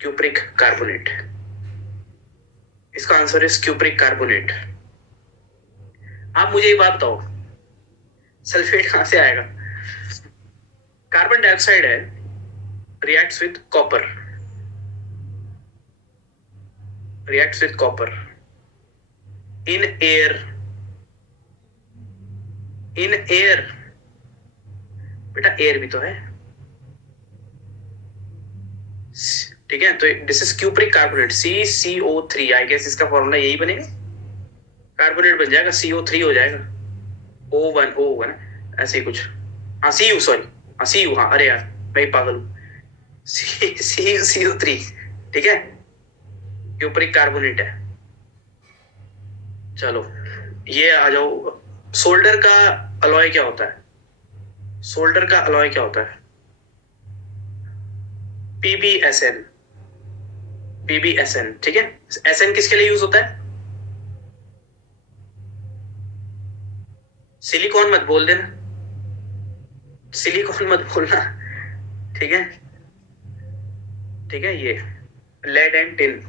क्यूप्रिक कार्बोनेट. इसका आंसर इज क्यूप्रिक कार्बोनेट. आप मुझे ये बात बताओ, सल्फेट कहां से आएगा? कार्बन डाइऑक्साइड है, reacts with copper. reacts with copper in air. in air बेटा एयर भी तो है, ठीक है। तो this is cupric carbonate CCO3, I guess इसका फॉर्मूला यही बनेगा, कार्बोनेट बन जाएगा, CO3 हो जाएगा, O1 ऐसे ही कुछ। हाँ CU, सॉरी हाँ CU, हाँ अरे यार मैं ही पागल हूँ, CO3, ठीक है, क्यूप्रिक कार्बोनेट है। चलो ये आ जाओ, सोल्डर का अलॉय क्या होता है? सोल्डर का अलॉय क्या होता है? PbSn, PbSn, ठीक है। SN किसके लिए यूज होता है? सिलिकॉन मत बोल देना, सिलिकॉन मत बोलना, ठीक है, ठीक है। ये लेड एंड टिन,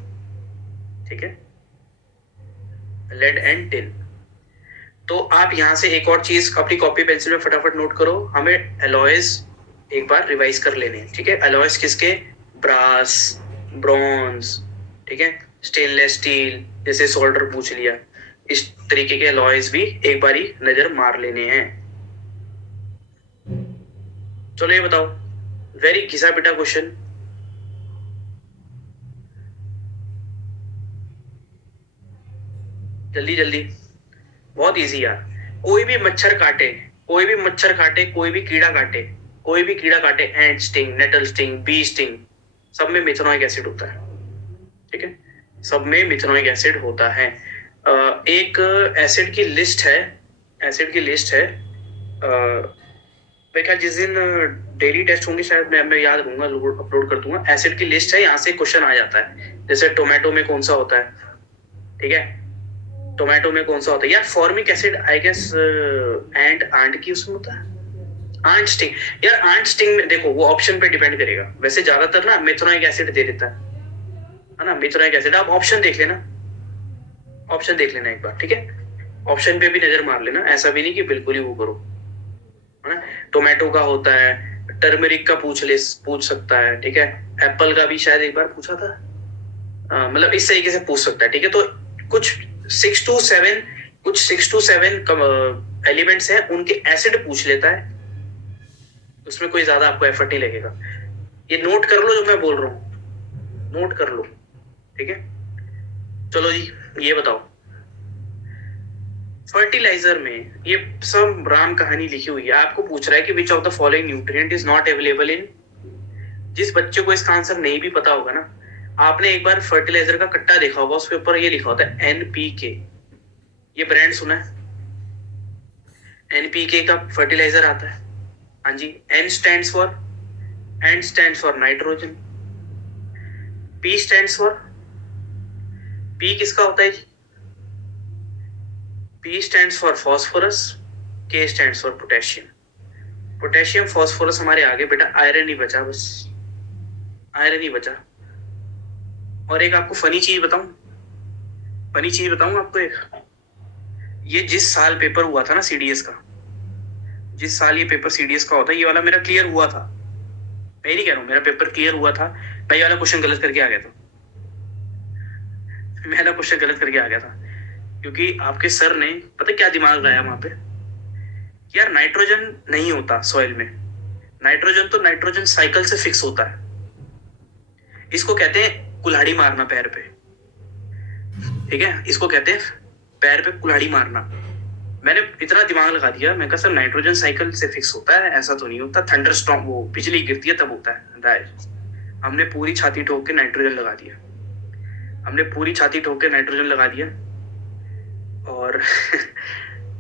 ठीक है, लेड एंड टिन। तो आप यहां से एक और चीज अपनी कॉपी पेंसिल में फटाफट नोट करो, हमें एलॉयज एक बार रिवाइज कर लेने हैं, ठीक है। एलॉयज किसके? ब्रास, ब्रॉन्ज, ठीक है, स्टेनलेस स्टील, जैसे सोल्डर पूछ लिया, इस तरीके के एलॉयज भी एक बारी नजर मार लेने हैं। चलो ये बताओ, वेरी घिसा पिटा क्वेश्चन, जल्दी जल्दी, बहुत इजी यार। कोई भी मच्छर काटे, कोई भी मच्छर काटे, कोई भी कीड़ा काटे, कोई भी कीड़ा काटे, ant sting, nettle sting, bee sting, सब में मिथेनोइक एसिड होता है, ठीक है, सब में मिथेनोइक एसिड होता है। एक एसिड की लिस्ट है, एसिड की लिस्ट है, मैं क्या जिस दिन डेली टेस्ट होंगे शायद मैं याद रहूंगा, अपलोड कर दूंगा। एसिड की लिस्ट है, यहाँ से क्वेश्चन आ जाता है, जैसे टोमेटो में कौन सा होता है, ठीक है, टोमेटो में कौन सा होता है यार? Formic acid I guess and की उसमें होता है, आंट स्टिंग। यार आंट स्टिंग में देखो वो ऑप्शन पे डिपेंड करेगा, वैसे ज्यादातर ना मिथेनोइक एसिड दे देता है ना, मिथेनोइक एसिड। आप ऑप्शन देख लेना, ऑप्शन देख लेना एक बार, ठीक है, ऑप्शन पे भी नजर मार लेना, ऐसा भी नहीं कि बिल्कुल ही वो करो, है ना। टोमेटो का होता है, टर्मरिक का पूछ सकता है, ठीक है, एप्पल का भी शायद एक बार पूछा था, मतलब इस तरीके से पूछ सकता है, ठीक है। तो कुछ 6 to 7 एलिमेंट्स हैं, उनके एसिड पूछ लेता है, उसमें कोई ज्यादा आपको एफर्ट नहीं लगेगा। ये नोट कर लो जो मैं बोल रहा हूं, नोट कर लो, ठीक है। चलो जी ये बताओ, फर्टिलाइजर में ये सब राम कहानी लिखी हुई है, आपको पूछ रहा है कि which of the following nutrient is not available in. जिस बच्चे को इसका आंसर नहीं भी पता होगा ना, आपने एक बार फर्टिलाइजर का कट्टा देखा होगा, उसके ऊपर ये लिखा होता है NPK, ये ब्रांड सुना है? NPK का फर्टिलाइजर आता है, हाँ जी। N stands for nitrogen, P stands for, P किसका होता है जी? P stands for phosphorus, K stands for potassium. Potassium phosphorus हमारे आगे बेटा, आयरन ही बचा, बस आयरन ही बचा। और एक आपको फनी चीज बताऊं, फनी चीज बताऊं आपको एक, ये जिस साल पेपर हुआ था ना CDS का, जिस साल ये पेपर CDS का होता है, ये वाला मेरा क्लियर हुआ था, मैं नहीं कह रहा हूँ मेरा पेपर क्लियर हुआ था, मैं ये वाला क्वेश्चन गलत करके आ गया था, मैं वाला क्वेश्चन गलत करके आ गया था, क्योंकि आपके सर ने पता क्या दिमाग लगाया वहां पे, यार नाइट्रोजन नहीं होता सॉइल में, नाइट्रोजन तो नाइट्रोजन साइकिल से फिक्स होता है, इसको कहते हैं कुल्हाड़ी मारना पैर पे, ठीक है, इसको कहते हैं पैर पे कुल्हाड़ी मारना। मैंने इतना दिमाग लगा दिया, मैं कहा सर नाइट्रोजन साइकिल से फिक्स होता है, ऐसा तो नहीं होता, थंडर स्टॉर्म, वो बिजली गिरती है तब होता है। हमने पूरी छाती ठोक के नाइट्रोजन लगा दिया, हमने पूरी छाती ठोक के नाइट्रोजन लगा दिया, और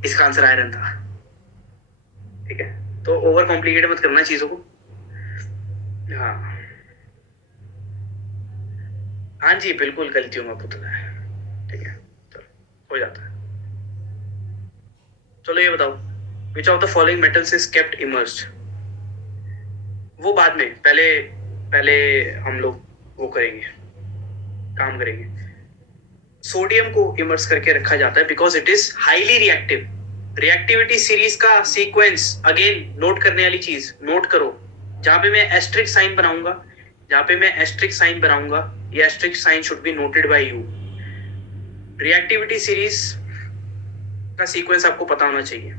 इसका आंसर आयरन था, ठीक है। तो ओवर कॉम्प्लिकेट मत करना चीजों को, हाँ हाँ जी बिल्कुल, गलतियों में पुतला है, ठीक है, चलो हो जाता है। चलो ये बताओ, which of the following metals is kept immersed. वो बाद में, पहले पहले हम लोग वो करेंगे, काम करेंगे। सोडियम को इमर्स करके रखा जाता है because it is highly reactive. Reactivity series का सीक्वेंस, अगेन नोट करने वाली चीज, नोट करो, जहां पे मैं एस्ट्रिक साइन बनाऊंगा, जहां पे मैं एस्ट्रिक साइन बनाऊंगा, ये asterisk sign should be noted by you. Reactivity series का सीक्वेंस आपको पता होना चाहिए,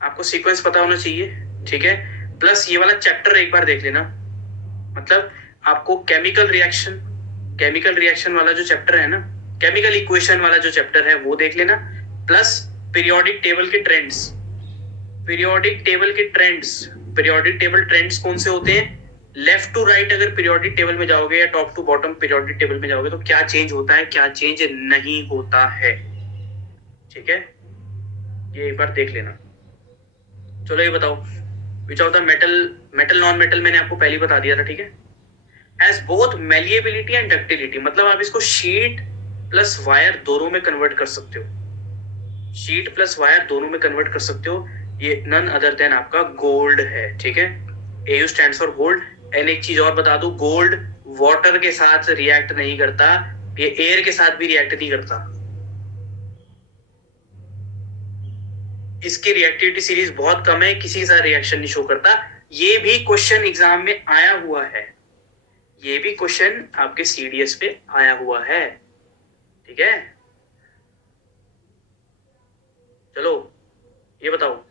आपको सीक्वेंस पता होना चाहिए, ठीक है। प्लस ये वाला चैप्टर एक बार देख लेना, मतलब आपको केमिकल रिएक्शन वाला जो चैप्टर है ना, केमिकल इक्वेशन वाला जो चैप्टर है वो देख लेना, प्लस पीरियोडिक टेबल के ट्रेंड्स, पीरियोडिक टेबल ट्रेंड्स कौन से होते हैं, लेफ्ट टू राइट अगर पीरियोडिक टेबल में जाओगे या top to bottom periodic table में जाओगे तो क्या चेंज होता है, क्या चेंज नहीं होता है, ठीक है। ये एक बार देख लेना। चलो ये बताओ, which of the metal non metal मैंने आपको पहले बता दिया था, ठीक है। Has both malleability and ductility, मतलब आप इसको शीट प्लस वायर दोनों में कन्वर्ट कर सकते हो, शीट प्लस वायर दोनों में कन्वर्ट कर सकते हो। ये नन अदर देन आपका गोल्ड है, ठीक है। AU stands for gold. And एक चीज और बता दूं, गोल्ड वाटर के साथ रिएक्ट नहीं करता, ये एयर के साथ भी रिएक्ट नहीं करता, इसकी रिएक्टिविटी सीरीज बहुत कम है, किसी के साथ रिएक्शन नहीं शो करता। ये भी क्वेश्चन एग्जाम में आया हुआ है, ये भी क्वेश्चन आपके CDS पे आया हुआ है, ठीक है। चलो ये बताओ,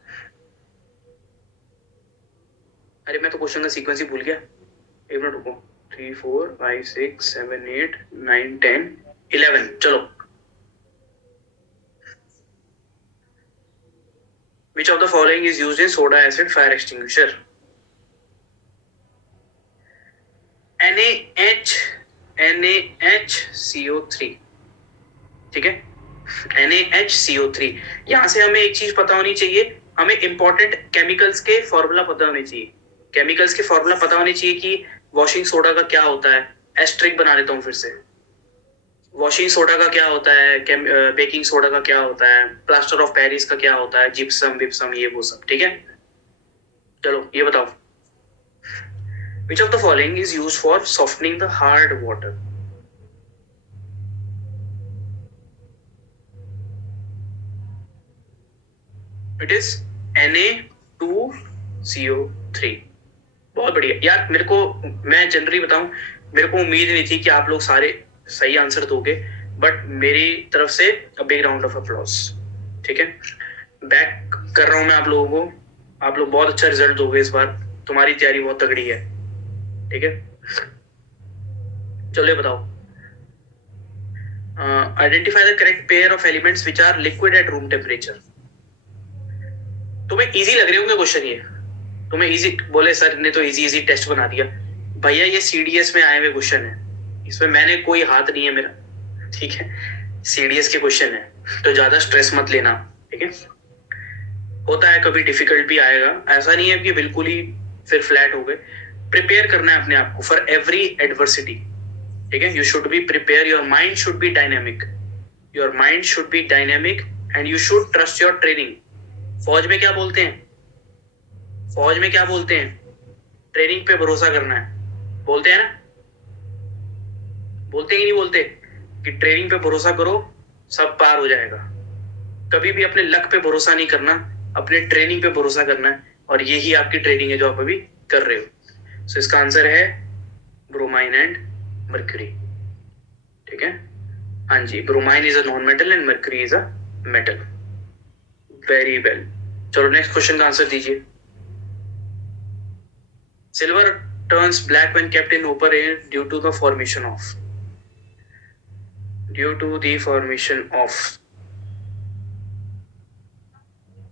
अरे मैं तो क्वेश्चन का सीक्वेंस ही भूल गया, एक मिनट रुको। 3 4 5 6 7 8 9 10 11। चलो, which of the following is used in soda acid fire extinguisher? NaHCO3, ठीक है, NaHCO3। यहां से हमें एक चीज पता होनी चाहिए, हमें इंपॉर्टेंट केमिकल्स के फॉर्मूला पता होने चाहिए, केमिकल्स के फॉर्मूला पता होने चाहिए कि वॉशिंग सोडा का क्या होता है, एस्ट्रिक बना देता हूं फिर से, वॉशिंग सोडा का क्या होता है, बेकिंग सोडा का क्या होता है, प्लास्टर ऑफ पेरिस का क्या होता है, जिप्सम विप्सम ये वो सब, ठीक है। चलो ये बताओ, which of the following is used for softening the hard water? It is Na2CO3। बहुत बढ़िया यार, मेरे को, मैं जनरली बताऊं, मेरे को उम्मीद नहीं थी कि आप लोग सारे सही आंसर दोगे, बट मेरी तरफ से बिग राउंड ऑफ अप्लॉज, ठीक है। बैक कर रहा हूं मैं आप लोगों को, आप लोग बहुत अच्छा रिजल्ट दोगे इस बार, तुम्हारी तैयारी बहुत तगड़ी है, ठीक है। चलो ये बताओ, identify the correct pair of elements which are liquid at room temperature. तुम्हें इजी लग रहे होंगे क्वेश्चन, ये तुम्हें इजी बोले सर ने तो इजी टेस्ट बना दिया, भैया ये CDS में आए हुए क्वेश्चन है, इसमें मैंने कोई हाथ नहीं है मेरा, ठीक है। CDS के क्वेश्चन है तो ज्यादा स्ट्रेस मत लेना, ठीक है। होता है कभी डिफिकल्ट भी आएगा, ऐसा नहीं है कि बिल्कुल ही फिर फ्लैट हो गए। प्रिपेयर करना है अपने आप को फॉर एवरी एडवर्सिटी, ठीक है। You should be prepare, your mind should be dynamic, your mind should be dynamic and you should trust your training. फौज में क्या बोलते हैं, फौज में क्या बोलते हैं, ट्रेनिंग पे भरोसा करना है, बोलते हैं ना, बोलते ही नहीं बोलते कि ट्रेनिंग पे भरोसा करो सब पार हो जाएगा। कभी भी अपने लक पे भरोसा नहीं करना, अपने ट्रेनिंग पे भरोसा करना है, और यही आपकी ट्रेनिंग है जो आप अभी कर रहे हो। सो इसका आंसर है ब्रोमाइन एंड मर्क्यूरी, ठीक है। हाँ जी, bromine is a non metal and mercury is a metal. Very well. चलो नेक्स्ट क्वेश्चन का आंसर दीजिए। Silver turns black when kept in open air due to the formation of,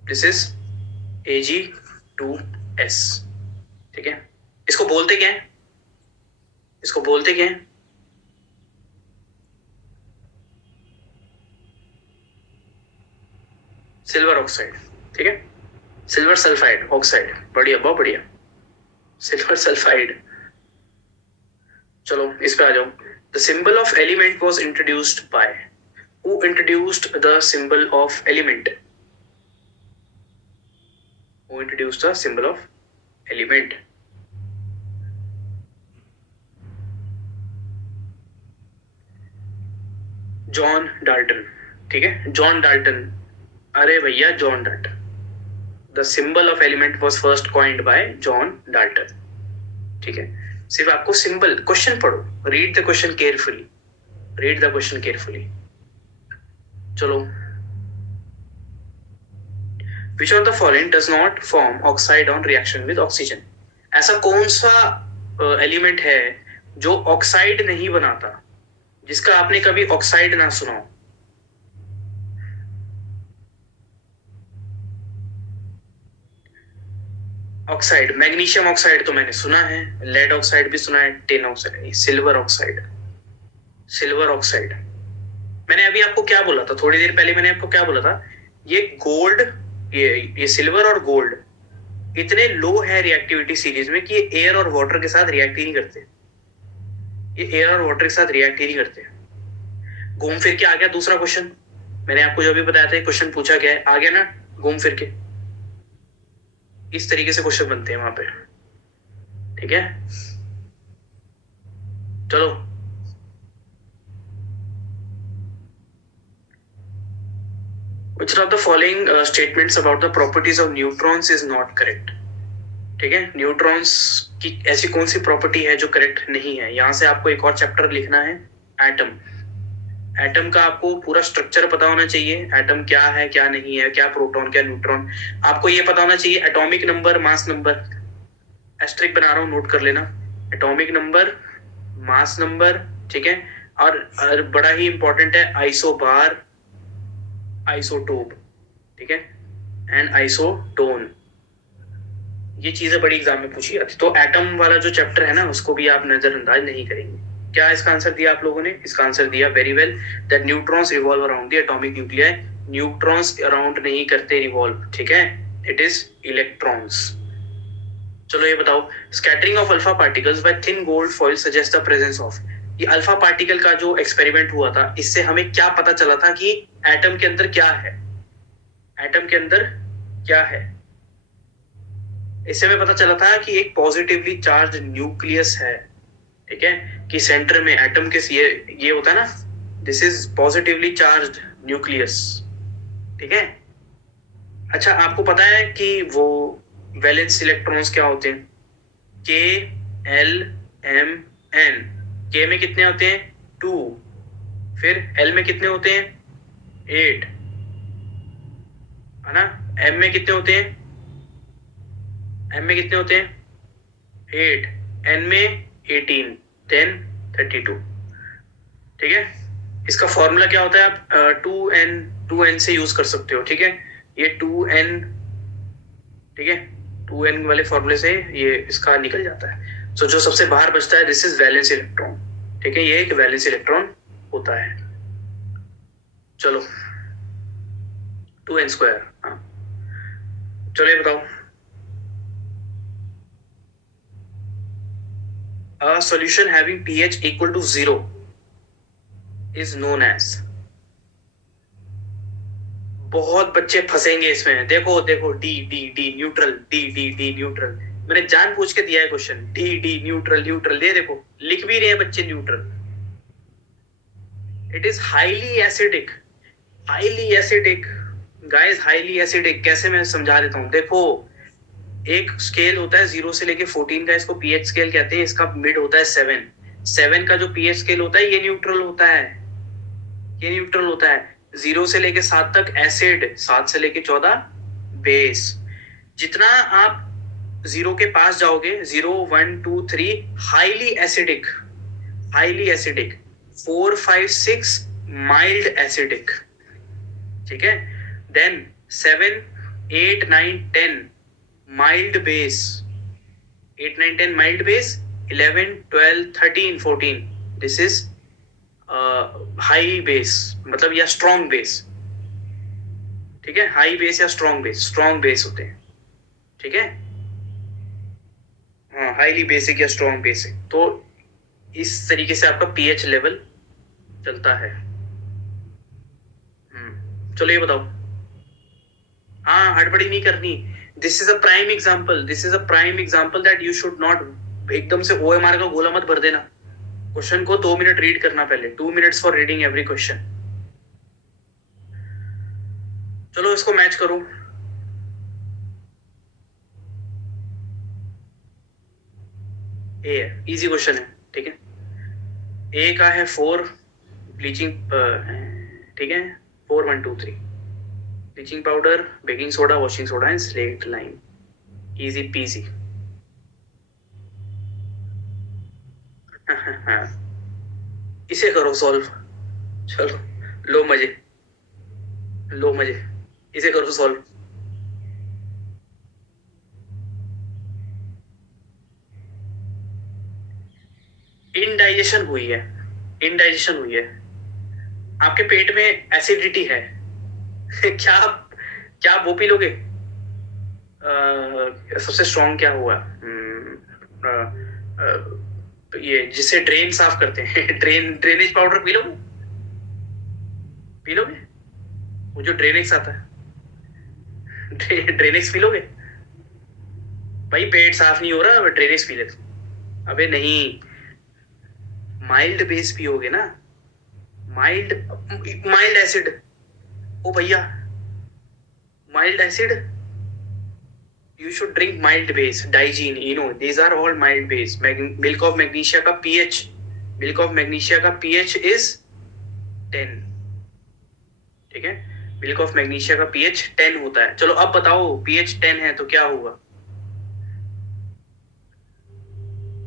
this is Ag2S, ठीक है। इसको बोलते क्या है, इसको बोलते क्या है, सिल्वर ऑक्साइड, ठीक है, सिल्वर सल्फाइड ऑक्साइड, बढ़िया बहुत बढ़िया, सिल्वर सल्फाइड। चलो इस पे आ जाओ। The symbol of element was introduced by, who introduced the symbol of element, who introduced the symbol of element. John Dalton, ठीक है, जॉन डाल्टन, अरे भैया John Dalton. The symbol of element was first coined bye John Dalton, ठीक है। सिर्फ आपको सिंबल, क्वेश्चन पढ़ो, read the question carefully, read the question carefully, चलो, which of the following does not form oxide on reaction with oxygen? ऐसा कौन सा एलिमेंट है जो ऑक्साइड नहीं बनाता, जिसका आपने कभी ऑक्साइड ना सुना हो? ऑक्साइड, मैग्नीशियम ऑक्साइड तो मैंने सुना है, लेड ऑक्साइड भी सुना है, tin oxide, silver oxide, silver oxide. मैंने अभी आपको क्या बोला था, थोड़ी देर पहले मैंने आपको क्या बोला था, ये गोल्ड, ये सिल्वर और गोल्ड इतने लो है रिएक्टिविटी सीरीज में कि ये एयर और वाटर के साथ रिएक्ट ही नहीं करते, ये एयर और वाटर के साथ रिएक्ट ही नहीं करते। घूम फिर के आ गया दूसरा क्वेश्चन, मैंने आपको जो भी बताया था क्वेश्चन पूछा गया है, आ गया ना घूम फिर के। इस तरीके से क्वेश्चन बनते हैं वहां पे, ठीक है। चलो, which of the following statements about the properties of neutrons is not correct? ठीक है, न्यूट्रॉन्स की ऐसी कौन सी प्रॉपर्टी है जो करेक्ट नहीं है? यहां से आपको एक और चैप्टर लिखना है, एटम। एटम का आपको पूरा स्ट्रक्चर पता होना चाहिए, एटम क्या है क्या नहीं है, क्या प्रोटॉन क्या न्यूट्रॉन, आपको ये पता होना चाहिए। Atomic number, mass number, asterisk बना रहा हूं, नोट कर लेना। एटॉमिक नंबर, मास नंबर, ठीक है। और बड़ा ही इंपॉर्टेंट है आइसोबार, आइसोटोप, ठीक है, एंड आइसोटोन। ये चीजें बड़ी एग्जाम में पूछी जाती, तो एटम वाला जो चैप्टर है ना उसको भी आप नजरअंदाज नहीं करेंगे। क्या इसका आंसर दिया आप लोगों ने? इसका आंसर दिया very well, that neutrons revolve around the atomic nuclei. Neutrons around नहीं करते रिवॉल्व, ठीक है, इट इज इलेक्ट्रॉन्स। चलो ये बताओ, scattering of alpha particles bye thin gold foil suggest the presence of. ये अल्फा पार्टिकल का जो एक्सपेरिमेंट हुआ था, इससे हमें क्या पता चला था कि एटम के अंदर क्या है, एटम के अंदर क्या है? इससे हमें पता चला था कि एक पॉजिटिवली चार्ज न्यूक्लियस है, ठीक है, कि सेंटर में एटम के ये होता है ना, this is positively charge nucleus, ठीक है। अच्छा, आपको पता है कि वो वैलेंस इलेक्ट्रॉन्स क्या होते हैं? के, एल, एम, एन। के में कितने होते हैं? 2। फिर एल में कितने होते हैं? 8, है ना। एम में कितने होते हैं? एम में कितने होते हैं? 8। एन में 18, 10, 32, ठीक है। इसका फॉर्मूला क्या होता है? आप 2n से यूज कर सकते हो, ठीक है। ये 2n, ठीक है, 2n वाले फॉर्मूले से ये इसका निकल जाता है। सो जो सबसे बाहर बचता है, दिस इज वैलेंस इलेक्ट्रॉन, ठीक है, ये एक वैलेंस इलेक्ट्रॉन होता है। चलो, 2n², हाँ। चलो ये बताओ, a solution having pH equal to 0 is known as। बहुत बच्चे फंसेंगे इसमें, देखो देखो, D D D neutral, D D D neutral. मैंने जान पूछ के दिया है question, D D neutral, neutral, ये देखो लिख भी रहे हैं बच्चे neutral. It is highly acidic, highly acidic guys, highly acidic. कैसे? मैं समझा देता हूँ, देखो एक स्केल होता है 0 से लेके 14 का, इसको पीएच स्केल कहते हैं, इसका मिड होता है 7। 7 का जो पीएच स्केल होता है, ये न्यूट्रल होता है, ये न्यूट्रल होता है। 0 से लेके 7 तक एसिड, 7 से लेके 14 बेस। जितना आप 0 के पास जाओगे, 0, 1, 2, 3 highly acidic, highly acidic, 4, 5, 6 mild acidic, ठीक है। Then 7, 8, 9, 10 mild base, 8, 9, 10 mild base, 11, 12, 13, 14 this is high base, मतलब या स्ट्रॉन्ग बेस, ठीक है। हाई बेस या स्ट्रॉन्ग बेस, स्ट्रॉन्ग बेस होते हैं, ठीक है। हाँ, हाईली बेसिक या स्ट्रॉन्ग बेसिक। तो इस तरीके से आपका पीएच लेवल चलता है। चलो ये बताओ, हाँ हड़बड़ी नहीं करनी। This is a prime example, this is a prime example that you should not एकदम से ओएमआर का गोला मत भर देना। क्वेश्चन को 2 मिनट रीड करना पहले, 2 minutes for reading every question. चलो इसको मैच करो। ए इजी क्वेश्चन है, ठीक है। ए का है 4 ब्लीचिंग, ठीक है, 4 1 2 3 bleaching powder, baking soda, washing soda and slate lime. Easy PG. इसे करो सॉल्व. चलो, लो मजे, लो मजे. इसे करो सॉल्व. इनडाइजेशन हुई है, इनडाइजेशन हुई है. आपके पेट में एसिडिटी है. क्या क्या आप वो पी लोगे? सबसे स्ट्रॉन्ग क्या हुआ? ये जिससे ड्रेन साफ करते हैं. ड्रेनेज पाउडर पी लोगे? पी लोगे? वो जो ड्रेनेक्स आता है, ड्रेनेक्स पी लोगे? भाई पेट साफ नहीं हो रहा, ड्रेनेक्स पी लेते. अबे नहीं, माइल्ड बेस पियोगे ना. Mild, mild acid. ओ भैया, mild acid. You should drink mild base, Digene, these are all mild base. Milk of magnesia का pH is 10. ठीक है, मिल्क ऑफ मैग्नीशिया का pH 10 होता है. चलो अब बताओ, pH 10 है तो क्या होगा?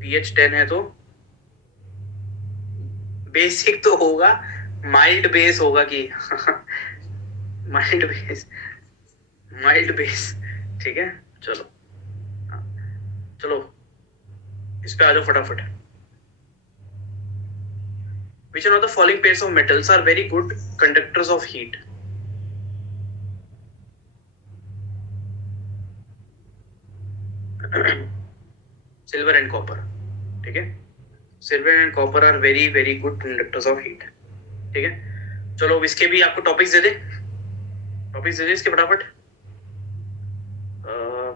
pH 10 है तो बेसिक तो होगा, माइल्ड बेस होगा कि माइल्ड बेस, माइल्ड बेस. ठीक है, चलो चलो इस पे आ जाओ फटाफट. Which one of the following pairs of metals are very good conductors of heat? Silver and copper. ठीक है, silver and copper are very very good conductors of heat. ठीक है, चलो इसके भी आपको टॉपिक्स दे दे, टॉपिक्स दे दे इसके फटाफट.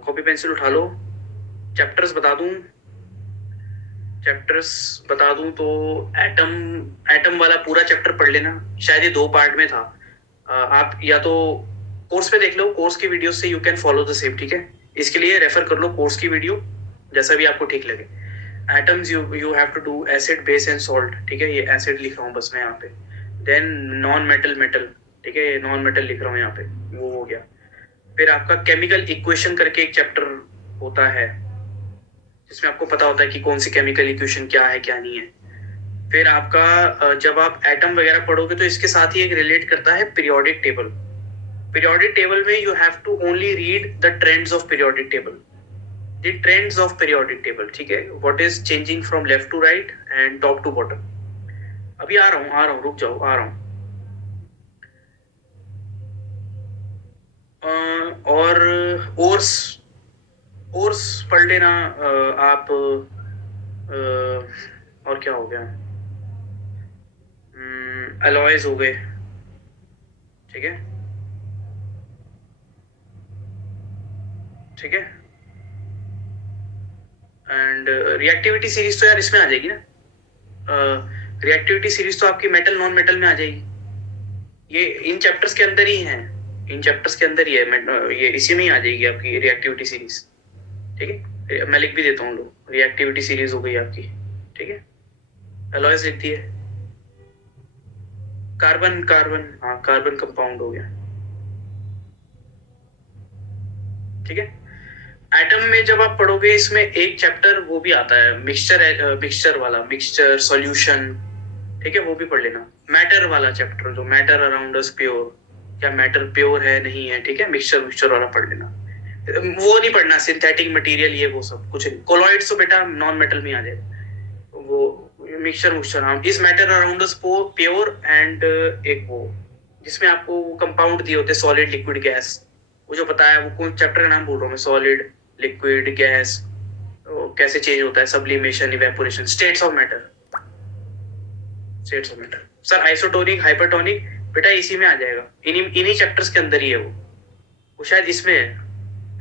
कॉपी पेंसिल उठा लो. चैप्टर्स बता दूं, चैप्टर्स बता दूं तो एटम, एटम वाला पूरा चैप्टर पढ़ लेना. शायद ये 2 पार्ट में था. आप या तो कोर्स पे देख लो, कोर्स की वीडियो से you can follow the same. ठीक है, इसके लिए रेफर कर लो कोर्स की वीडियो, जैसा भी आपको ठीक लगे. Atoms you have to do acid base and salt. ठीक है, ये एसिड लिख रहा हूँ बस मैं यहाँ पे. Then non metal metal. ठीक है, नॉन मेटल लिख रहा हूँ यहाँ पे, वो हो गया. फिर आपका केमिकल इक्वेशन करके एक चैप्टर होता है, जिसमें आपको पता होता है कि कौन सी केमिकल इक्वेशन क्या है क्या नहीं है. फिर आपका जब आप एटम वगैरह पढ़ोगे तो इसके साथ ही एक रिलेट करता है पीरियोडिक टेबल. पीरियोडिक टेबल में you have to only read the trends of periodic table, the trends of periodic table. ठीक है, what is changing from left to right and top to bottom. अभी आ रहा हूँ, रुक जाओ, आ रहा हूँ. और ओर्स, ओर्स पढ़ लेना आप. और क्या हो गया? अलॉयज हो गए. ठीक है, ठीक है. एंड रिएक्टिविटी सीरीज तो यार इसमें आ जाएगी ना. रिएक्टिविटी सीरीज तो आपकी मेटल नॉन मेटल में आ जाएगी. ये इन चैप्टर्स के अंदर ही है, इन चैप्टर्स के अंदर ही है. ये इसी में ही आ जाएगी आपकी रिएक्टिविटी सीरीज. ठीक है, मैं लिख भी देता हूँ. लो, रिएक्टिविटी सीरीज हो गई आपकी. ठीक है, अलॉयज लिख दिए. कार्बन, कार्बन, हाँ कार्बन कंपाउंड हो गया. ठीक है, एटम में जब आप पढ़ोगे इसमें एक चैप्टर वो भी आता है मिक्सचर, मिक्सचर वाला, मिक्सचर सॉल्यूशन. ठीक है, वो भी पढ़ लेना. मैटर वाला चैप्टर, जो मैटर अराउंड अस प्योर, क्या मैटर प्योर है नहीं है. ठीक है, मिक्सचर मिक्सचर वाला पढ़ लेना. वो नहीं पढ़ना सिंथेटिक मटेरियल, ये वो सब कुछ नहीं. कोलॉइड्स तो बेटा नॉन मेटल में आ जाएगा. वो मिक्सचर मिक्सचर, हाँ. इस matter around us pure and एक वो जिसमें आपको कंपाउंड दिए होते, सॉलिड लिक्विड गैस, वो जो बताया, वो कौन चैप्टर का नाम बोल रहा हूँ मैं. सॉलिड लिक्विड गैस, कैसे चेंज होता है, sublimation, evaporation, states of matter, states of matter. Sir isotonic, hypertonic, बेटा इसी में आ जाएगा. इन्हीं चैप्टर्स के अंदर ही है वो शायद इसमें है,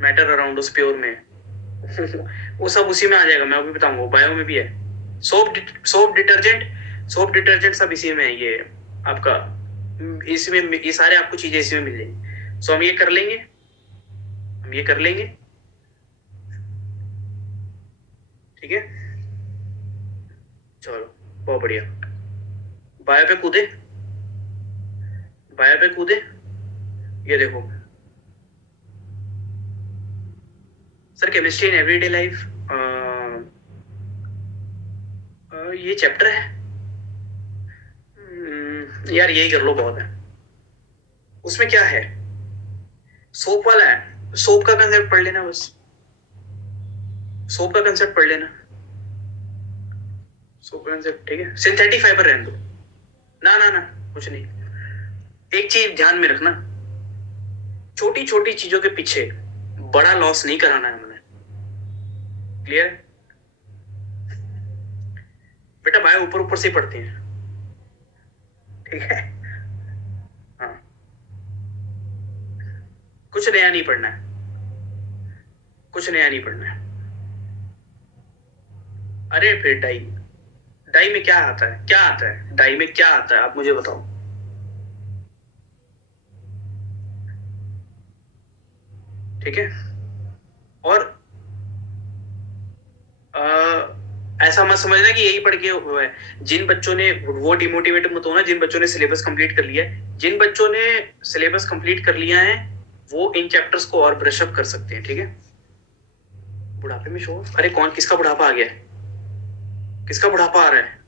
मैटर अराउंड उस प्योर में. वो सब उसी में आ जाएगा, मैं अभी बताऊंगा. बायो में भी है. सोप डिटर्जेंट, सोप डिटर्जेंट सब इसी में है. ये आपका इसमें, ये सारे आपको चीजें इसी में मिल जाएंगी. सो हम ये कर लेंगे, हम ये कर लेंगे. ठीक है, चलो बहुत बढ़िया. बायो पे कूदे, बायो पे कूदे, ये देखो sir chemistry in everyday life, ये चैप्टर है। यार यही कर लो, बहुत है। उसमें क्या है, सोप वाला है, सोप का कंसेप्ट पढ़ लेना बस, सोप का कंसेप्ट पढ़ लेना, सोप का कंसेप्ट, ठीक है। सिंथेटिक फाइबर रहने दो, ना ना ना कुछ नहीं। एक चीज ध्यान में रखना, छोटी छोटी चीजों के पीछे बड़ा लॉस नहीं कराना है हमें, क्लियर? बेटा बायो ऊपर ऊपर से ही पढ़ते हैं, ठीक है। हाँ, कुछ नया नहीं पढ़ना है, कुछ नया नहीं पढ़ना है। अरे फिर डाई, डाई में क्या आता है, क्या आता है डाई में, क्या आता है आप मुझे बताओ। ठीक है, और ऐसा मत समझना कि यही पढ़ के हुआ है। जिन बच्चों ने, वो डिमोटिवेट मत होना जिन बच्चों ने सिलेबस कंप्लीट कर लिया है, जिन बच्चों ने सिलेबस कंप्लीट कर लिया है वो इन चैप्टर्स को और ब्रश अप कर सकते हैं, ठीक है। बुढ़ापे में शो, अरे कौन, किसका बुढ़ापा आ गया है, किसका बुढ़ापा आ रहा है?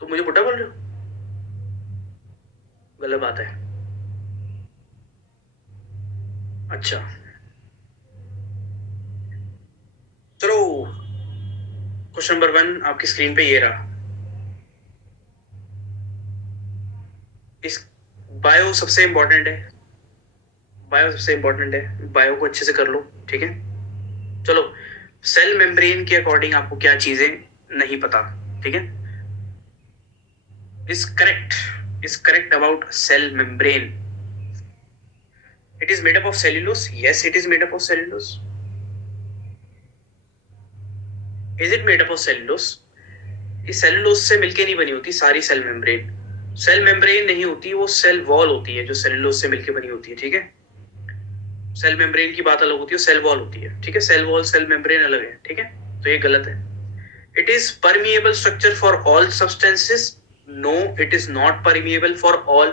तो मुझे बुढ़ा बोल रहे हो, गलत बात है। अच्छा चलो, क्वेश्चन नंबर 1 आपकी स्क्रीन पे ये रहा। इस बायो सबसे इंपॉर्टेंट है, बायो सबसे इंपॉर्टेंट है, बायो को अच्छे से कर लो, ठीक है। चलो, सेल मेम्ब्रेन के अकॉर्डिंग आपको क्या चीजें नहीं पता, ठीक है। is correct about cell membrane. It is made up of cellulose. Yes, it is made up of cellulose. Is it made up of cellulose? ये सेलुलोज से मिलके नहीं बनी होती सारी सेल मेम्ब्रेन, सेल मेम्ब्रेन नहीं होती, वो सेल वॉल होती है जो सेलुलोज से मिलके बनी होती है, ठीक है। सेल मेम्ब्रेन की बात अलग होती है, सेल वॉल होती है, ठीक है। सेल वॉल सेल मेम्ब्रेन अलग है, ठीक है। तो ये गलत है। It is permeable structure for all substances, no it is not permeable for all.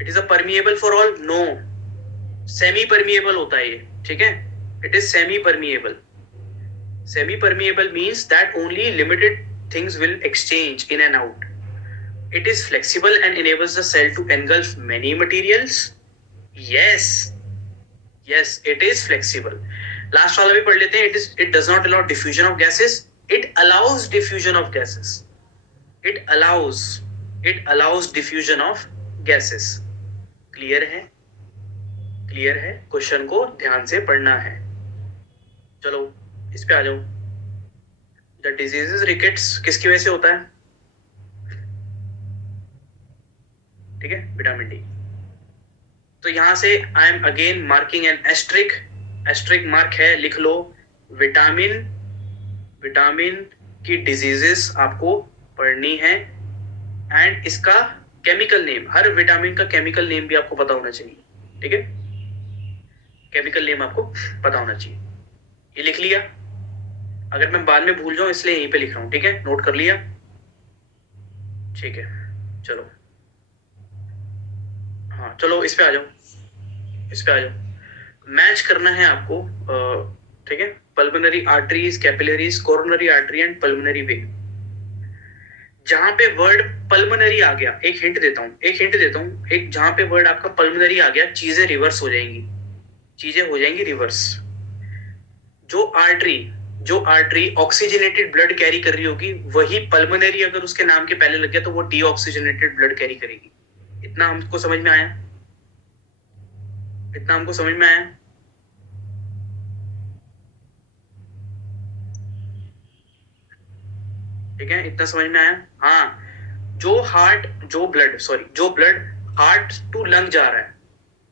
It is a permeable for all, no, semi permeable होता है ये, ठीक है। It is semi permeable, semi permeable means that only limited things will exchange in and out. It is flexible and enables the cell to engulf many materials. Yes, yes, it is flexible. Last वाला भी पढ़ लेते हैं। It does not allow diffusion of gases. It allows diffusion of gases. It allows diffusion of gases. Clear है, क्लियर है। क्वेश्चन को ध्यान से पढ़ना है। चलो इस पे आ जाओ। द डिजीजेस रिकेट्स किसकी वजह से होता है, ठीक है, विटामिन डी। तो यहां से I am again marking an asterisk, asterisk mark है, लिख लो। विटामिन, विटामिन की डिजीजेस आपको पढ़नी है, एंड इसका केमिकल नेम, हर विटामिन का केमिकल नेम भी आपको पता होना चाहिए, ठीक है। केमिकल नेम आपको पता होना चाहिए। ये लिख लिया, अगर मैं बाद में भूल जाऊं इसलिए यहीं पे लिख रहा हूं, ठीक है। नोट कर लिया, ठीक है। चलो हाँ, चलो इस पे आ जाओ, इस पे आ जाओ। मैच करना है आपको, ठीक है। Pulmonary arteries, capillaries, coronary artery and pulmonary vein. जहां पे वर्ड पल्मोनरी आ गया, एक हिंट देता हूं, एक हिंट देता हूं, एक जहां पे वर्ड आपका पल्मोनरी आ गया, चीजें रिवर्स हो जाएंगी, चीजें हो जाएंगी रिवर्स। जो आर्टरी, जो आर्टरी ऑक्सीजनेटेड ब्लड कैरी कर रही होगी, वही पल्मोनरी अगर उसके नाम के पहले लग गया तो वो डीऑक्सीजनेटेड ब्लड कैरी करेगी। इतना हमको समझ में आया, इतना हमको समझ में आया। ठीक है, इतना समझ में आया। हाँ, जो हार्ट, जो ब्लड, सॉरी, जो ब्लड हार्ट टू लंग जा रहा है,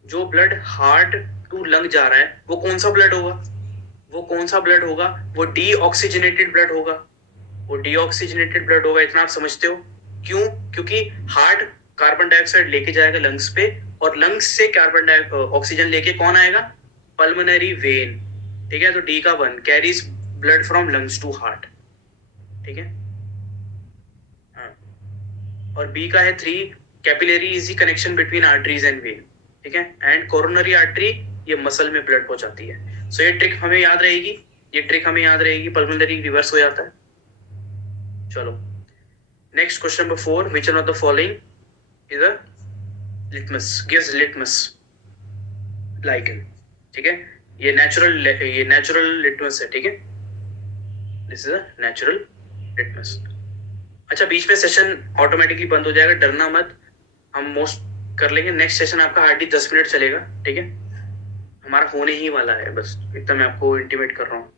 जो ब्लड हार्ट टू लंग जा रहा है, वो कौन सा ब्लड होगा, वो कौन सा ब्लड होगा, वो डीऑक्सीजनेटेड ब्लड होगा, वो डीऑक्सीजनेटेड ब्लड होगा। इतना आप समझते हो? क्यों? क्योंकि हार्ट कार्बन डाइऑक्साइड लेके जाएगा लंग्स पे, और लंग्स से कार्बन ऑक्सीजन लेके कौन आएगा, पल्मोनरी वेन, ठीक है। तो डी का 1 carries blood from lungs to heart, ठीक है। हाँ, और बी का है 3, capillary is the connection between arteries and vein, ठीक है, एंड कोरोनरी आर्टरी ये मसल में ब्लड पहुंचाती है। सो ये ट्रिक हमें याद रहेगी, ये ट्रिक हमें याद रहेगी, पल्मोनरी रिवर्स हो जाता है। चलो next question number 4, which one of the following is a litmus, gives litmus lichen, ठीक है, ये नेचुरल लिटमस है, ठीक है, this is a natural litmus. अच्छा बीच में सेशन ऑटोमेटिकली बंद हो जाएगा, डरना मत, हम मोस्ट कर लेंगे। नेक्स्ट सेशन आपका हार्डली 10 मिनट चलेगा, ठीक है, हमारा होने ही वाला है, बस इतना मैं आपको इंटीमेट कर रहा हूँ।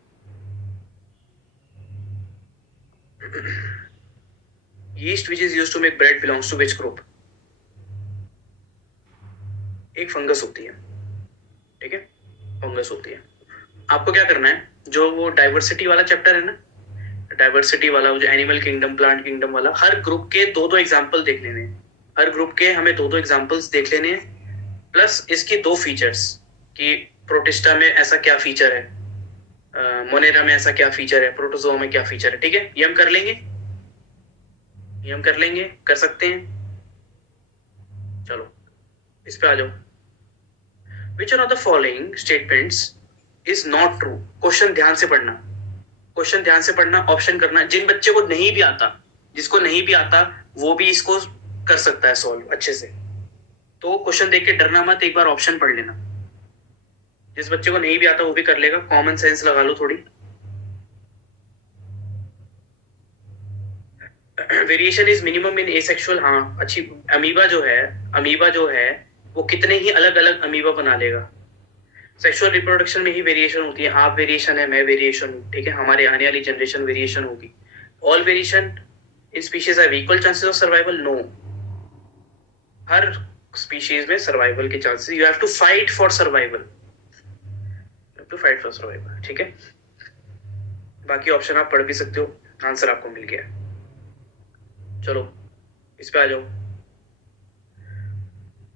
Yeast which is used to make bread belongs to which group? एक फंगस होती है, ठीक है, फंगस होती है। आपको क्या करना है, जो वो डाइवर्सिटी वाला चैप्टर है ना, डाइवर्सिटी वाला, जो एनिमल किंगडम प्लांट किंगडम वाला, हर ग्रुप के दो दो एग्जाम्पल देख लेने हैं, हर ग्रुप के हमें दो दो एग्जाम्पल्स देख लेने हैं, प्लस इसकी 2 फीचर्स कि प्रोटिस्टा में ऐसा क्या फीचर है, मोनेरा में ऐसा क्या फीचर है, प्रोटोजोआ में क्या फीचर है, ठीक है, ये हम कर लेंगे, ये हम कर लेंगे, कर सकते हैं। चलो इस पे आ जाओ। विच one of the following statements is not true? Question ध्यान से पढ़ना, क्वेश्चन ध्यान से पढ़ना, ऑप्शन करना। जिन बच्चे को नहीं भी आता, जिसको नहीं भी आता वो भी इसको कर सकता है सॉल्व अच्छे से, तो क्वेश्चन देख के डरना मत, एक बार ऑप्शन पढ़ लेना। जिस बच्चे को नहीं भी आता वो भी कर लेगा, कॉमन सेंस लगा लो थोड़ी। Variation is minimum in asexual, हाँ अच्छी। अमीबा जो है वो कितने ही अलग अलग अमीबा बना लेगा। सेक्सुअल रिप्रोडक्शन में ही वेरिएशन होती है, आप वेरिएशन है, मैं वेरिएशन हूँ, ठीक है, हमारे आने वाली जनरेशन वेरिएशन होगी। All variation in species have equal chances of survival? No, हर स्पीशीज में सर्वाइवल के chances, you have to fight for survival, ठीक है। बाकी ऑप्शन आप पढ़ भी सकते हो, आंसर आपको मिल गया। चलो इस पे आ जाओ।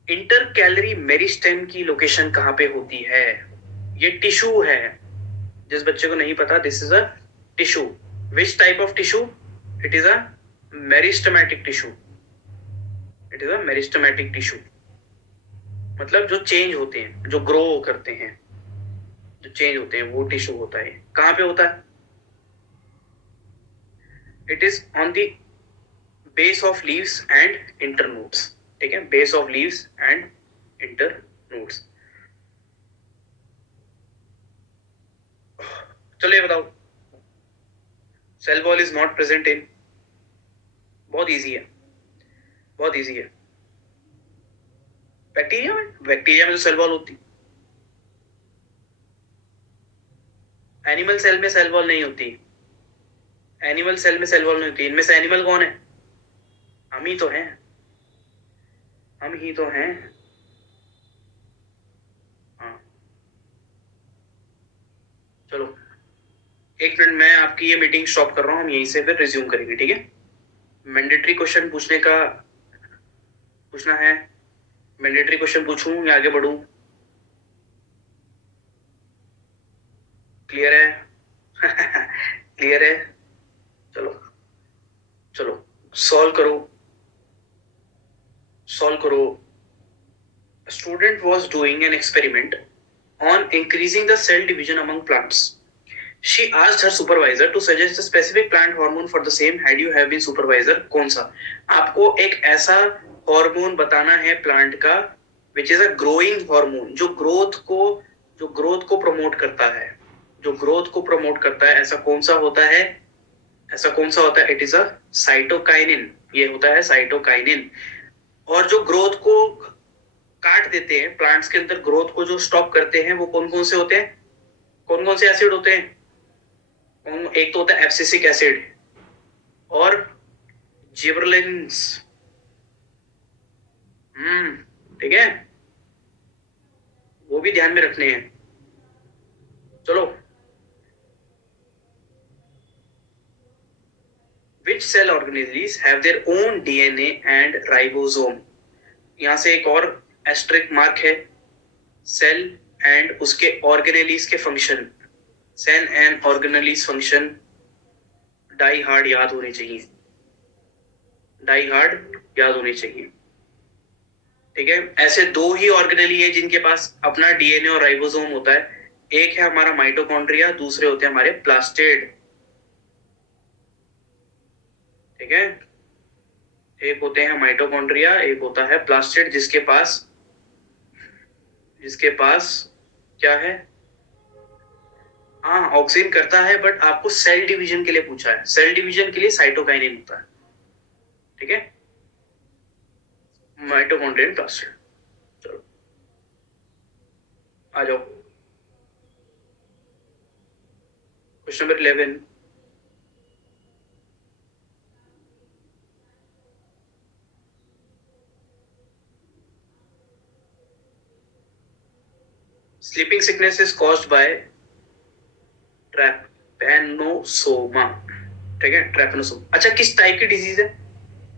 इंटर कैलरी मेरिस्टेम की लोकेशन कहां पे होती है? ये टिश्यू है, जिस बच्चे को नहीं पता, this is a tissue. Which type of tissue? It is a meristematic tissue, it is a meristematic tissue, मतलब जो चेंज होते हैं, जो ग्रो करते हैं, जो चेंज होते हैं, वो टिश्यू होता है। कहां पे होता है? It is on the base of leaves and internodes, ठीक है, base of leaves and internodes. चलो ये बताओ, cell wall is not present in, बहुत इजी है, बहुत इजी है। बैक्टीरिया में तो सेल वॉल होती, एनिमल सेल में सेल वॉल नहीं होती, एनिमल सेल में सेल वॉल नहीं होती। इनमें से एनिमल कौन है? हम ही तो हैं, हम ही तो हैं। हाँ चलो एक मिनट, मैं आपकी ये मीटिंग स्टॉप कर रहा हूँ, हम यहीं से फिर रिज्यूम करेंगे, ठीक है। मैंडेटरी क्वेश्चन पूछना है, मैंडेटरी क्वेश्चन पूछूं या आगे बढ़ूं? क्लियर है? क्लियर है? चलो चलो सॉल्व करो, सॉल्व करो। Student was doing an experiment on increasing the cell division among plants. She asked her supervisor to suggest a specific plant hormone for the same. Had you have been supervisor, कौन सा? आपको एक ऐसा हार्मोन बताना है प्लांट का which is a growing hormone, जो ग्रोथ को प्रमोट करता है, जो ग्रोथ को प्रमोट करता है। ऐसा कौन सा होता है? ऐसा कौन सा होता है? इट इज अ साइटोकाइनिन, ये होता है साइटोकाइनिन। और जो ग्रोथ को काट देते हैं, प्लांट्स के अंदर ग्रोथ को जो स्टॉप करते हैं, वो कौन कौन से होते हैं? कौन कौन से एसिड होते हैं? एक तो होता है एब्सिसिक एसिड और जिबरलिन्स, ठीक है, वो भी ध्यान में रखने हैं। चलो which cell organisms have their own DNA and ribosome? यहां से एक और एस्ट्रिक मार्क है, सेल एंड उसके ऑर्गेनेलीज के function, cell and organelles function die hard याद होने चाहिए, डाई हार्ड याद होनी चाहिए। ठीक है, ऐसे दो ही ऑर्गेनेली है जिनके पास अपना डीएनए और राइबोसोम होता है। एक है हमारा माइटोकॉन्ड्रिया, दूसरे होते हैं हमारे प्लास्टिड। ठीक है, एक होते हैं माइटोकॉन्ड्रिया, एक होता है प्लास्टिड, जिसके पास क्या है, हाँ ऑक्सीजन करता है, बट आपको सेल डिवीजन के लिए पूछा है। सेल डिवीजन के लिए साइटोकाइनिन होता है। ठीक है, माइटोकॉन्ड्रिया प्लास्टिड। चलो आ जाओ, question number 11। Sleeping sickness is caused by trypanosoma. ठीक है, ट्रैपेनोसोमा। अच्छा, किस टाइप की डिजीज है,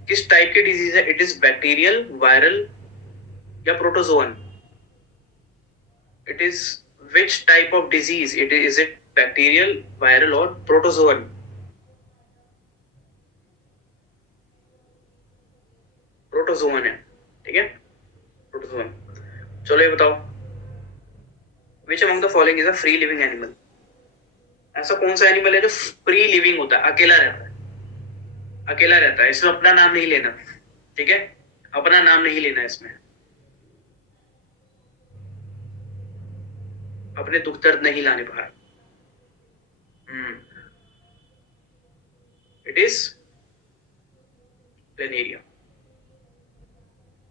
किस टाइप की डिजीज है? इट इज बैक्टीरियल, वायरल या protozoan? It is which type of disease? Is it bacterial, viral और प्रोटोजोअन? प्रोटोजोअन है। ठीक है, प्रोटोजोअन। चलो ये बताओ, which among the following is a free living animal? ऐसा कौन सा एनिमल है जो फ्री लिविंग होता है, अकेला रहता है? अकेला रहता है, इसमें अपना नाम नहीं लेना। ठीक है, अपना नाम नहीं लेना इसमें, अपने दुख दर्द नहीं लाने बाहर। It is planaria.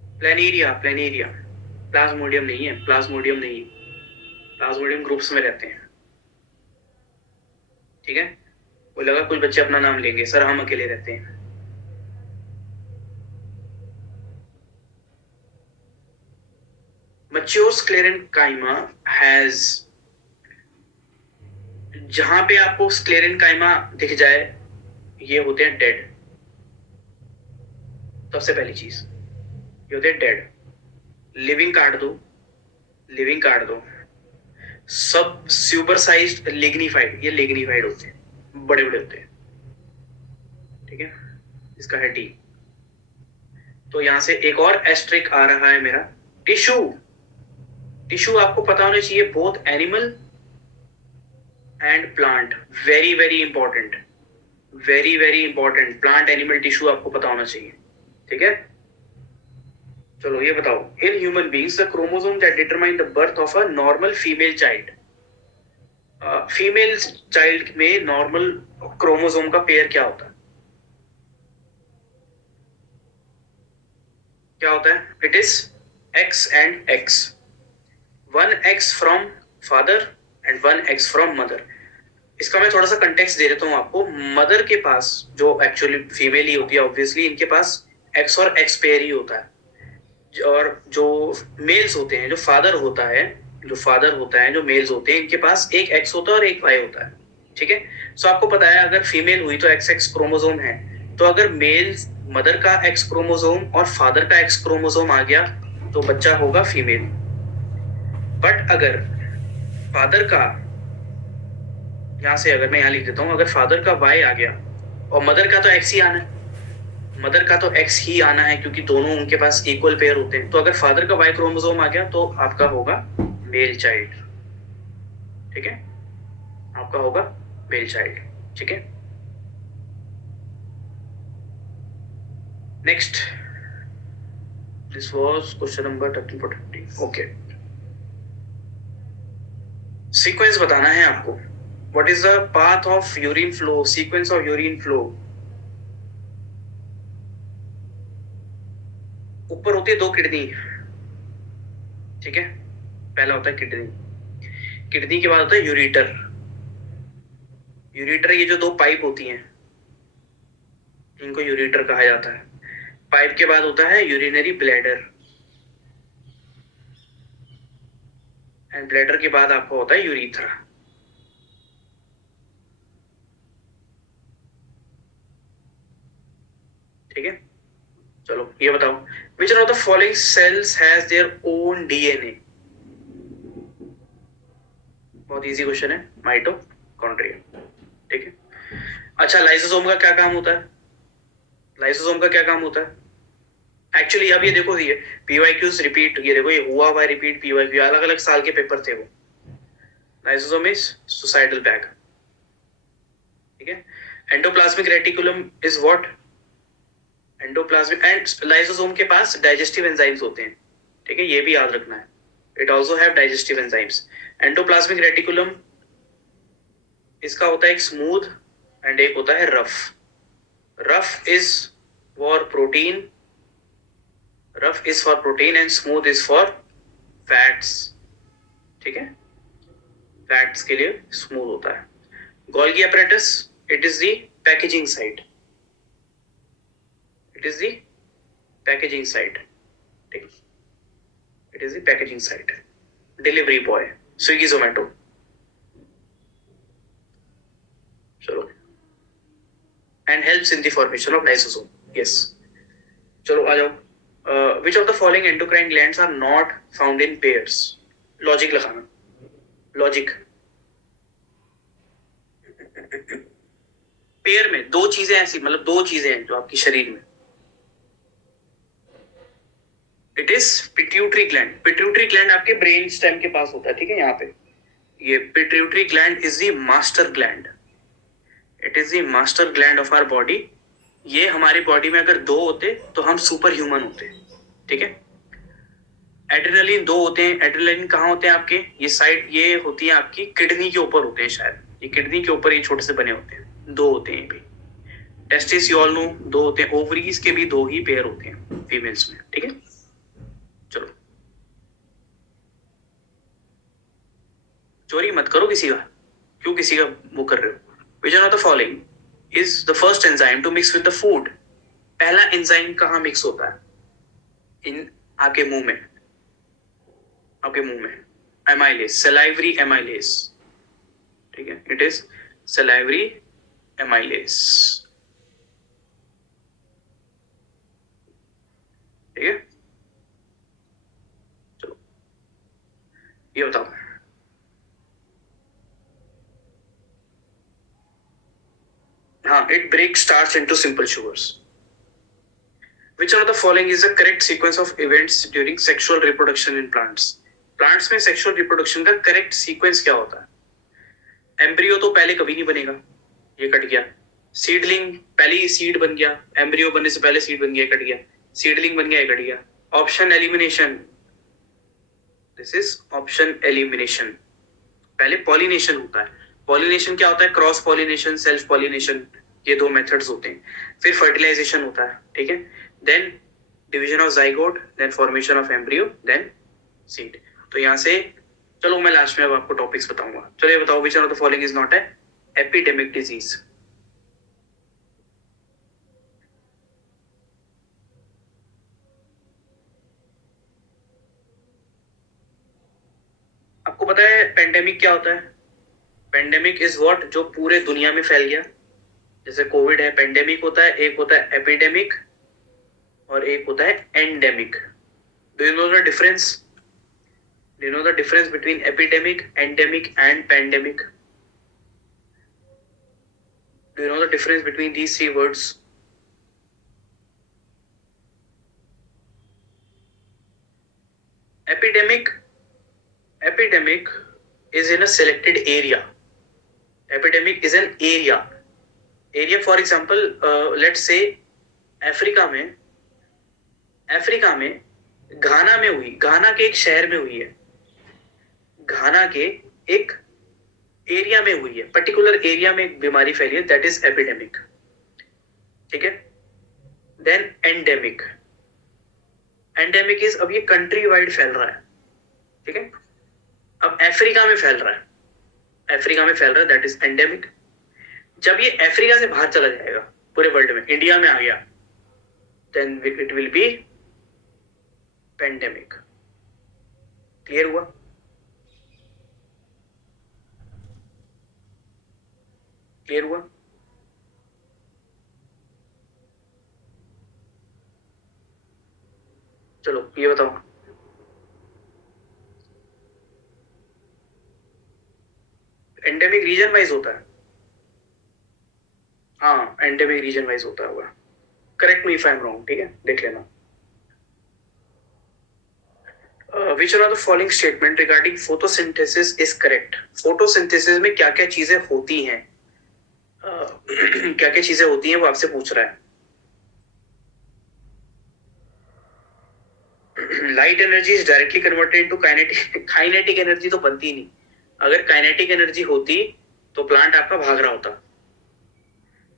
Planaria, planaria. Plasmodium नहीं है, प्लाज्मोडियम नहीं है। प्लाज्मोडियम ग्रुप्स में रहते हैं। ठीक है, वो लगा कुछ बच्चे अपना नाम लेंगे, सर हम अकेले रहते हैं। मैच्योर स्क्लेरेंकाइमा हैज, जहां पे आपको स्क्लेरेंकाइमा दिख जाए ये होते हैं डेड। सबसे पहली चीज ये होते हैं डेड। लिविंग काट दो, लिविंग काट दो। सब सुपर साइज लिग्निफाइड, ये लिग्निफाइड होते हैं, बड़े बड़े होते हैं। ठीक है, इसका है डी। तो यहां से एक और एस्ट्रिक आ रहा है मेरा। टिश्यू, टिश्यू आपको पता होना चाहिए, both animal and plant. Very very important, very very important. Plant animal tissue आपको पता होना चाहिए। ठीक है, चलो ये बताओ, in human beings the chromosome that determine the birth of a normal female child. Female child में नॉर्मल क्रोमोसोम का पेयर क्या होता है? क्या होता है? It is x and x. One x from father and one x from mother. इसका मैं थोड़ा सा कंटेक्स्ट दे देता हूँ आपको। मदर के पास जो एक्चुअली फीमेल ही होती है, ऑब्वियसली इनके पास एक्स और एक्स पेयर ही होता है। और जो मेल्स होते हैं, जो फादर होता है, जो फादर होता है, जो मेल्स होते हैं, इनके पास एक एक्स होता है और एक वाई होता है। ठीक है, सो आपको पता है अगर फीमेल हुई तो एक्स एक्स क्रोमोसोम है। तो अगर मेल मदर का एक्स क्रोमोसोम और फादर का एक्स क्रोमोसोम आ गया तो बच्चा होगा फीमेल। बट अगर फादर का, यहां से अगर मैं यहां लिख देता हूं, अगर फादर का वाई आ गया और मदर का तो एक्स ही आना है, मदर का तो एक्स ही आना है क्योंकि दोनों उनके पास इक्वल पेयर होते हैं। तो अगर फादर का वाई क्रोमोसोम आ गया तो आपका होगा मेल चाइल्ड। ठीक है, आपका होगा मेल चाइल्ड। ठीक है, next, this was question number 13 okay. Sequence बताना है आपको। What is the path of urine flow, sequence of urine flow? ऊपर होती है दो किडनी। ठीक है, पहला होता है किडनी, किडनी के बाद होता है यूरिटर। यूरिटर, ये जो दो पाइप होती हैं इनको यूरिटर कहा जाता है। पाइप के बाद होता है यूरिनरी ब्लैडर, एंड ब्लैडर के बाद आपको होता है यूरीथ्रा। ठीक है, चलो ये बताओ, which of the following sales has their own DNA? बहुत इजी क्वेश्चन है, माइटोकॉन्ड्रिया। ठीक है, अच्छा लाइसोसोम का क्या काम होता है? लाइसोसोम का क्या काम होता है एक्चुअली? अब ये देखो, ये पीवाईक्यूज रिपीट, ये देखो ये हुआ रिपीट पीवाईक्यू, अलग अलग साल के पेपर थे वो। लाइसोसोम इज सुसाइडल बैग, ठीक है। Endoplasmic reticulum is what? Endoplasmic and lysosome के पास डाइजेस्टिव एंजाइम्स होते हैं, ठीक है, ये भी याद रखना है। It also have digestive enzymes. Endoplasmic reticulum इसका होता है एक स्मूथ एंड एक होता है rough. Rough is for protein, rough is for protein and smooth is for fats, ठीक है, फैट्स के लिए स्मूथ होता है। Golgi apparatus, it is the packaging side, it is the packaging side, ठीक, it is the packaging side, delivery boy, Swiggy Zomato. चलो, and helps in the formation of lysosome, yes। चलो आ जाओ, which of the following endocrine glands are not found in pairs? Logic लगाना, लॉजिक। पेयर में दो चीजें ऐसी, मतलब दो चीजें हैं जो आपकी शरीर में, it is pituitary gland. Pituitary gland आपके ब्रेन स्टेम के पास होता है, ठीक है, यहाँ पे ये pituitary gland is the master gland, it is the master gland of our body. ये हमारी बॉडी में अगर दो होते तो हम सुपर ह्यूमन होते, ठीक है। एड्रेनलिन दो होते हैं, एड्रेनलिन कहाँ होते हैं आपके? ये साइड, ये होती है आपकी किडनी के ऊपर होते हैं शायद, ये किडनी के ऊपर ये छोटे से बने होते हैं, दो होते हैं ये भी। टेस्टिस यू ऑल नो, दो होते हैं। ओवरीज के भी दो ही पेयर होते हैं फीमेल्स में, ठीक है। चलो, चोरी मत करो किसी का, क्यों किसी का वो कर रहे हो? Which one of the following is the first enzyme to mix with the food? पहला एंजाइम कहाँ मिक्स होता है? इन आपके मुंह में, आपके मुंह में एमाइलेज, सलाइवरी एमाइलेज, ठीक है, इट इज सलाइवरी एमाइलेज, ठीक है। चलो ये बताओ, हाँ, it break starch into simple sugars. Which one of the following is the correct sequence of events during sexual reproduction in plants? Plants में sexual reproduction का correct sequence क्या होता है? एम्ब्रियो तो पहले कभी नहीं बनेगा, ये कट गया। सीडलिंग, पहले ही सीड बन गया, एम्ब्रियो बनने से पहले सीड बन गया, कट गया। सीडलिंग बन गया, ये कट गया। Option elimination, this is option elimination. पहले पॉलिनेशन होता है। पॉलिनेशन क्या होता है? क्रॉस पॉलिनेशन, सेल्फ पॉलिनेशन, ये दो मेथड्स होते हैं। फिर फर्टिलाइजेशन होता है, ठीक है। Then division of zygote, then formation of embryo, then seed. तो यहाँ से चलो मैं लास्ट में अब आपको टॉपिक्स बताऊंगा। चलो ये बताओ, विच one of the following is not a epidemic disease? आपको पता है पेंडेमिक क्या होता है? पेंडेमिक इज व्हाट, जो पूरे दुनिया में फैल गया। जैसे कोविड है, पेंडेमिक होता है। एक होता है एपिडेमिक और एक होता है endemic. Do you know the difference? Do you know the difference between epidemic, endemic and pandemic? Do you know the difference between these three words? Epidemic is in a selected area. Epidemic is an area. Area, for example, let's say Africa में घाना में हुई, घाना के एक शहर में हुई है, घाना के एक एरिया में हुई है, पर्टिकुलर एरिया में एक बीमारी फैली है, दैट इज एपिडेमिक, ठीक है। देन एंडेमिक, एंडेमिक इज, अब ये कंट्री वाइड फैल रहा है, ठीक है। अब अफ्रीका में फैल रहा है, अफ्रीका में फैल रहा है, दैट इज एंडेमिक। जब ये अफ्रीका से बाहर चला जाएगा, पूरे वर्ल्ड में, इंडिया में आ गया, then it will be pandemic. Clear हुआ? क्लियर हुआ? चलो ये बताओ, एंडेमिक रीजन वाइज होता है? हाँ, एंडेमिक रीजन वाइज होता होगा। Correct me if I am wrong, ठीक है, देख लेना। Which one of the following statement regarding photosynthesis is correct? Photosynthesis में क्या क्या चीजें होती हैं, क्या क्या चीजें होती हैं वो आपसे पूछ रहा है। Light energy is directly converted into kinetic energy तो बनती ही नहीं। अगर काइनेटिक एनर्जी होती तो प्लांट आपका भाग रहा होता।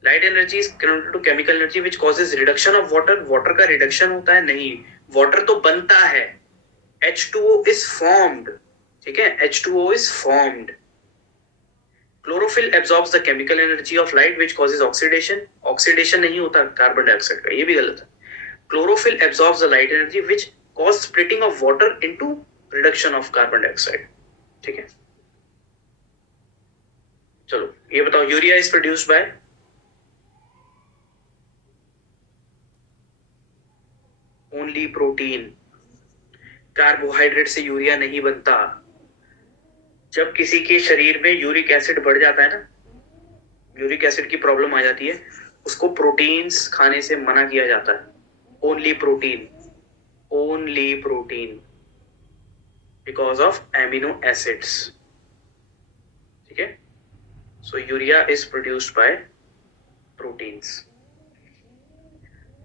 Light energy is converted to chemical energy which causes reduction of water. Water का रिडक्शन होता है? नहीं, वाटर तो बनता है। H2O is formed, ठीक है, H2O is formed. Chlorophyll absorbs the chemical energy of light which causes oxidation. Oxidation नहीं होता कार्बन डाइऑक्साइड का, ये भी गलत है। Chlorophyll absorbs the light energy which cause splitting of water into reduction of carbon dioxide, ठीक है। चलो ये बताओ, urea is produced by only protein. Carbohydrate से यूरिया नहीं बनता। जब किसी के शरीर में यूरिक एसिड बढ़ जाता है ना, यूरिक एसिड की प्रॉब्लम आ जाती है, उसको प्रोटीन्स खाने से मना किया जाता है। Only protein, only protein because of amino acids, ठीक है। So urea is produced by proteins.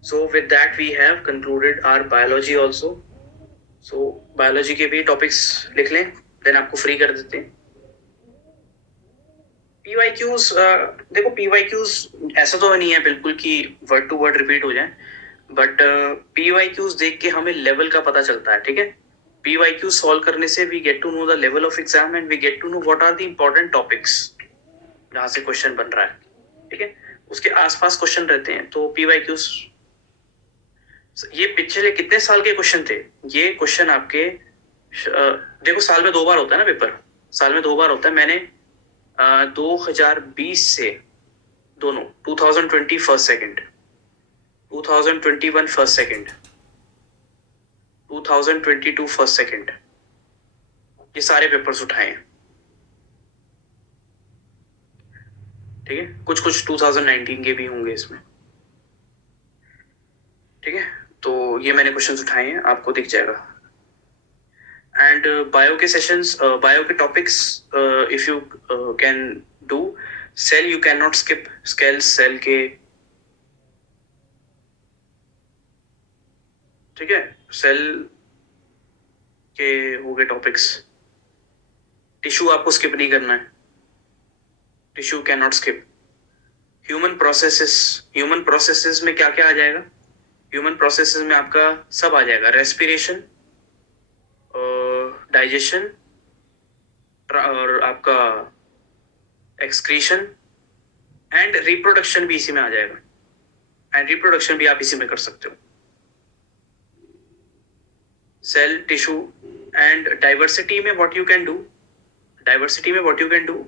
So with that we have concluded our biology also. So biology के भी टॉपिक्स लिख लें, देन आपको फ्री कर देते हैं। पीवाईक्यूज, देखो पीवाईक्यूज ऐसा तो नहीं है बिल्कुल कि वर्ड टू वर्ड रिपीट हो जाए, बट पीवाईक्यूज देख के हमें लेवल का पता चलता है, ठीक है। पीवाईक्यू सॉल्व करने से we get to know the level of exam and we get to know what are the important topics जहां से क्वेश्चन बन रहा है, ठीक है। उसके आसपास क्वेश्चन रहते हैं। तो पीवाईक्यूज, ये पिछले कितने साल के क्वेश्चन थे? ये क्वेश्चन आपके देखो साल में 2 बार होता है ना पेपर, साल में 2 बार होता है। मैंने 2020 से दोनों 2020 first second, 2021 first second, 2022 first second, ये सारे पेपर्स उठाए हैं, ठीक है। कुछ कुछ 2019 के भी होंगे इसमें, ठीक है। तो ये मैंने क्वेश्चंस उठाए हैं, आपको दिख जाएगा। एंड बायो के सेशंस, बायो के topics if you can do, cell you can not skip, cell के, ठीक है, सेल के हो गए टॉपिक्स। टिश्यू आपको स्किप नहीं करना है, tissue can not skip. Human processes, human processes में क्या क्या आ जाएगा? ह्यूमन प्रोसेसेस में आपका सब आ जाएगा, रेस्पिरेशन, डाइजेशन और आपका एक्सक्रीशन एंड रिप्रोडक्शन भी इसी में आ जाएगा। एंड रिप्रोडक्शन भी आप इसी में कर सकते हो। सेल, टिश्यू एंड डाइवर्सिटी में what you can do, diversity में व्हाट यू कैन डू,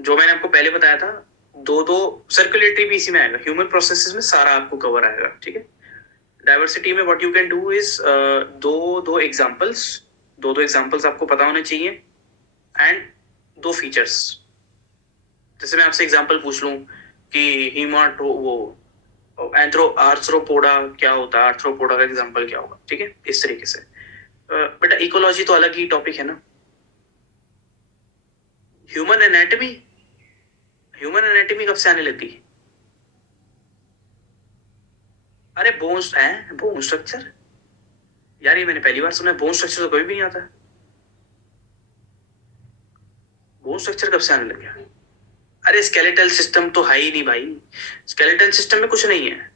जो मैंने आपको पहले बताया था, दो सर्कुलेटरी भी इसी में आएगा। ह्यूमन प्रोसेसेस में सारा आपको कवर आएगा, ठीक है। डाइवर्सिटी में what you can do is दो एग्जांपल्स आपको पता होने चाहिए एंड 2 फीचर्स। जैसे मैं आपसे एग्जांपल पूछ लूं कि आर्थ्रोपोडा क्या होता है, आर्थ्रोपोडा का एग्जांपल क्या होगा, ठीक है, इस तरीके से। बेटा इकोलॉजी तो अलग ही टॉपिक है ना। ह्यूमन एनाटॉमी, ह्यूमन एनाटॉमी कब से आने लगी? अरे बोन्स है, बोन स्ट्रक्चर, यार ये मैंने पहली बार सुना है। बोन स्ट्रक्चर तो कभी भी नहीं आता। बोन स्ट्रक्चर कब से आने लग गया? अरे स्केलेटल सिस्टम तो है ही नहीं भाई, स्केलेटल सिस्टम में कुछ नहीं है।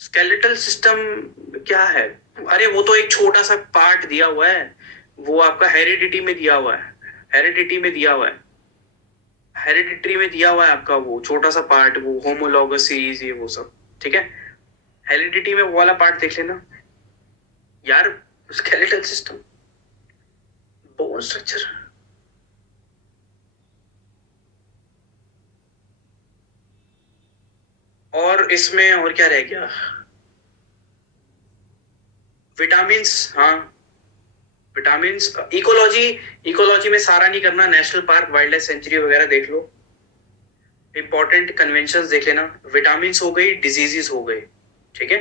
स्केलेटल सिस्टम क्या है? अरे वो तो एक छोटा सा पार्ट दिया हुआ है, वो आपका हेरिडिटी में दिया हुआ है, हेरिडिटी में दिया हुआ है, हेरिडिटरी में दिया हुआ है आपका वो छोटा सा पार्ट, वो होमोलॉगस सीरीज, ये वो सब, ठीक है। हेरिडिटी में वो वाला पार्ट देख लेना यार। स्केलेटल सिस्टम, बोन स्ट्रक्चर, और इसमें और क्या रह गया? विटामिन्स, हाँ विटामिन्स। इकोलॉजी, इकोलॉजी में सारा नहीं करना, national park, wild life sanctuary वगैरह देख लो। इंपॉर्टेंट कन्वेंशंस देख लेना। विटामिन हो गई, डिजीजेस हो गए, ठीक है।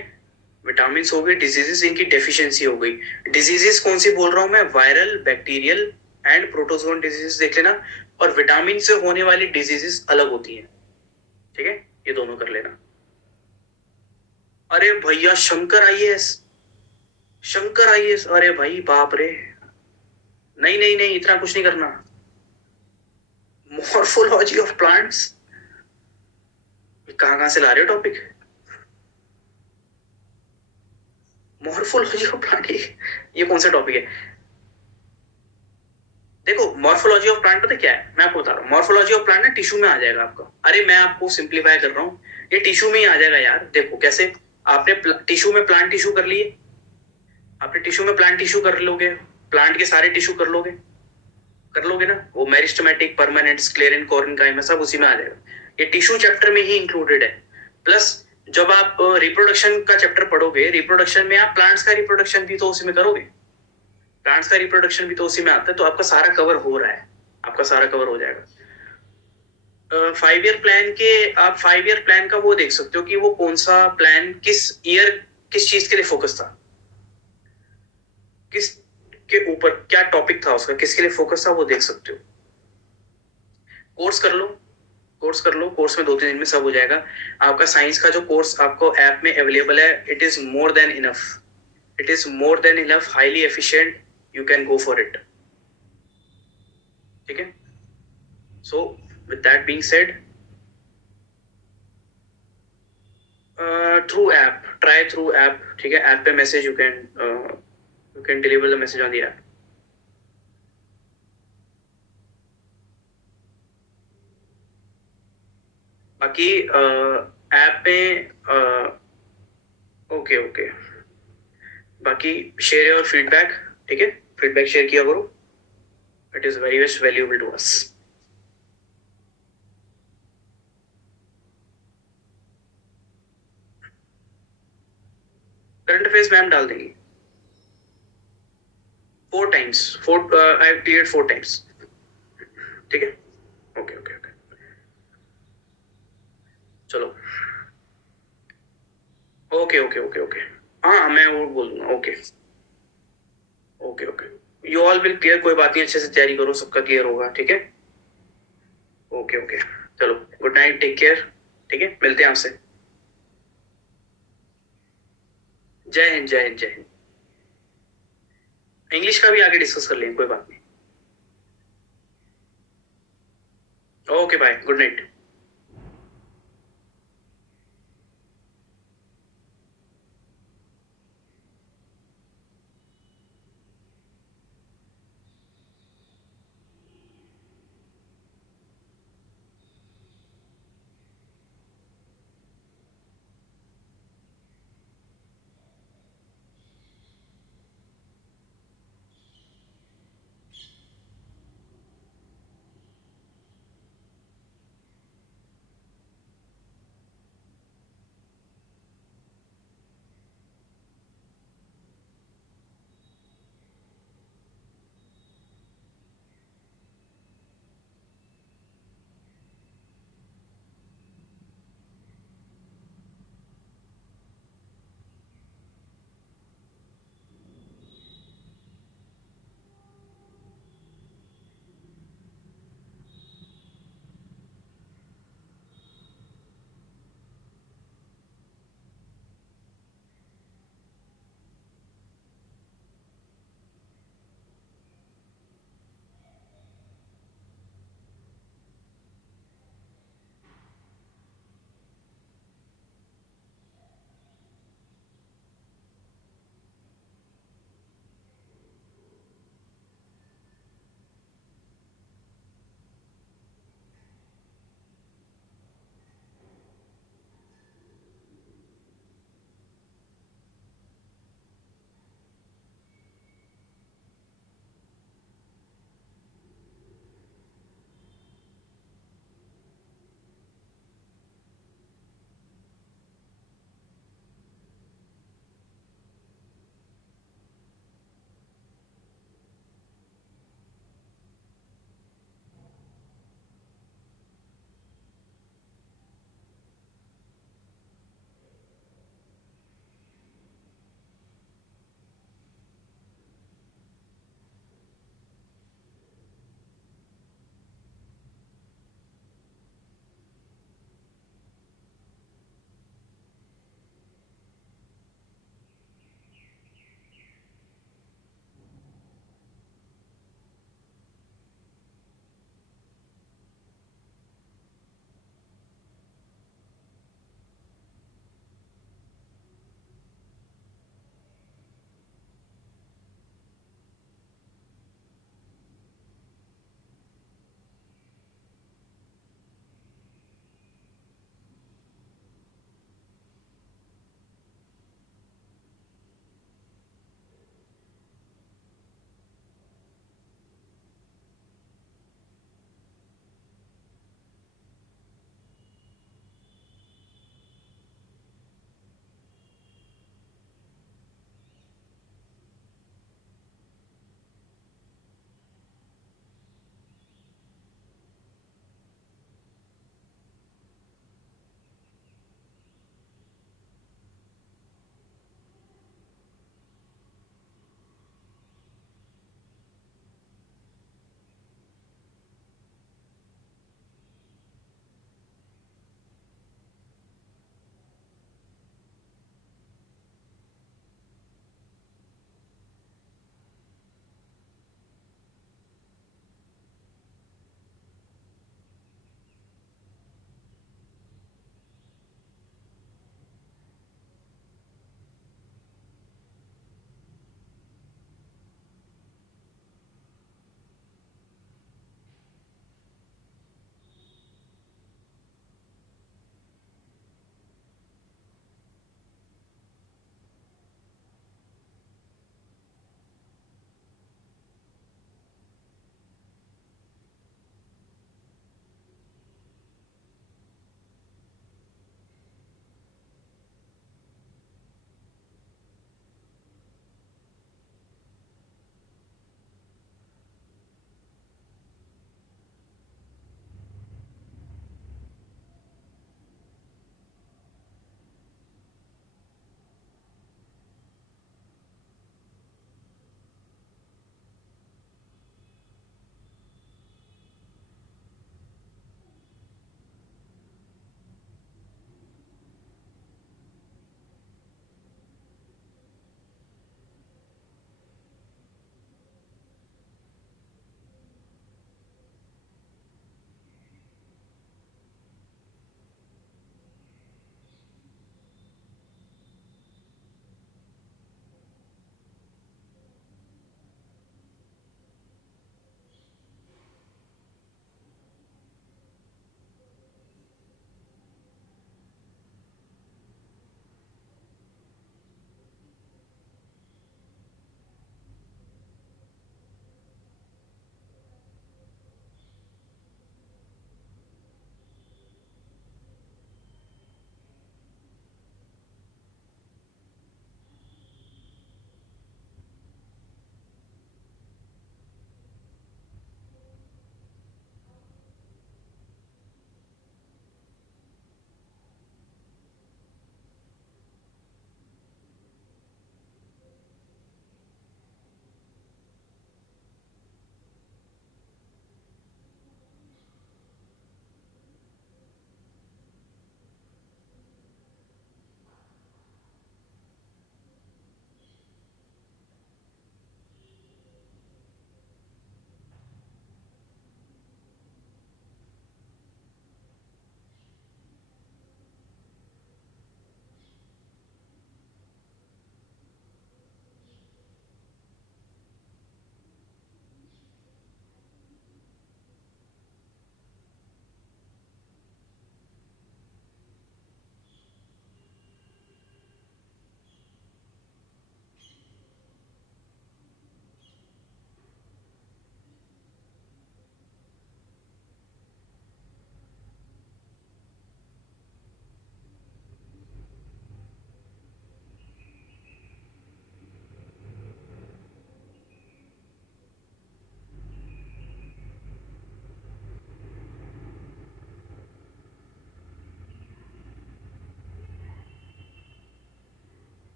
विटामिन हो गई, डिजीजेस, इनकी डेफिशिएंसी हो गई। डिजीजेस कौन सी बोल रहा हूं मैं? Viral, bacterial and protozoan diseases देख लेना। और विटामिन से होने वाली डिजीजेस अलग होती है, ठीक है, ये दोनों कर लेना। अरे भैया शंकर आईएएस, शंकर आईएएस, अरे भाई बाप रे। नहीं नहीं नहीं, इतना कुछ नहीं करना। मॉर्फोलॉजी ऑफ प्लांट्स, कहाँ कहाँ से ला रहे हो टॉपिक? मॉर्फोलॉजी ऑफ प्लांट, ये कौन सा टॉपिक है? देखो मॉर्फोलॉजी ऑफ प्लांट पता क्या है, मैं आपको बता रहा हूँ। मॉर्फोलॉजी ऑफ प्लांट ना टिश्यू में आ जाएगा आपका। अरे मैं आपको सिंप्लीफाई कर रहा हूँ, ये टिश्यू में ही आ जाएगा यार। देखो कैसे, आपने टिश्यू में प्लांट टिश्यू कर लिए, आपने टिश्यू में प्लांट टिश्यू कर लोगे, प्लांट के सारे टिश्यू कर लोगे, कर लोगे ना। वो मेरिस्टेमेटिक, परमानेंट, स्क्लेरन, कोरेनकाइमा, सब उसी में आ जाएगा। ये टिश्यू चैप्टर में ही इंक्लूडेड है। प्लस जब आप रिप्रोडक्शन का चैप्टर पढ़ोगे, रिप्रोडक्शन में आप प्लांट्स का रिप्रोडक्शन भी तो उसी में करोगे, प्लांट्स का रिप्रोडक्शन भी तो उसी में आता है। तो आपका सारा कवर हो रहा है, आपका सारा कवर हो जाएगा। 5 ईयर प्लान के, आप 5 ईयर प्लान का वो देख सकते हो कि वो कौन सा प्लान किस ईयर किस चीज के लिए फोकस था, किस के ऊपर क्या टॉपिक था उसका, किसके लिए फोकस था, वो देख सकते हो। कोर्स कर लो, कोर्स कर लो, कोर्स में 2-3 दिन में सब हो जाएगा। आपका साइंस का जो कोर्स आपको ऐप में अवेलेबल है, it is more than enough, it is more than enough, highly efficient, you can go for it, ठीक है। So with that being said, through app, try through app, ठीक है। ऐप पे message, you can deliver the message on the app. बाकी ऐप में ओके ओके, बाकी शेयर योर फीडबैक, ठीक है, फीडबैक शेयर किया करो, it is very much valuable to us. Current affairs ma'am डाल देंगी 4 times, I have cleared 4 times, ठीक है। ओके ओके ओके, चलो, ओके ओके ओके ओके, हाँ मैं वो बोल दूंगा। Okay okay okay, you all will clear, कोई बात नहीं, अच्छे से तैयारी करो, सबका क्लियर होगा, ठीक है। ओके ओके, चलो, गुड नाइट, टेक केयर, ठीक है, मिलते हैं आपसे। जय हिंद, जय हिंद, जय हिंद। इंग्लिश का भी आगे डिस्कस कर लेंगे, कोई बात नहीं। Okay bye, good night.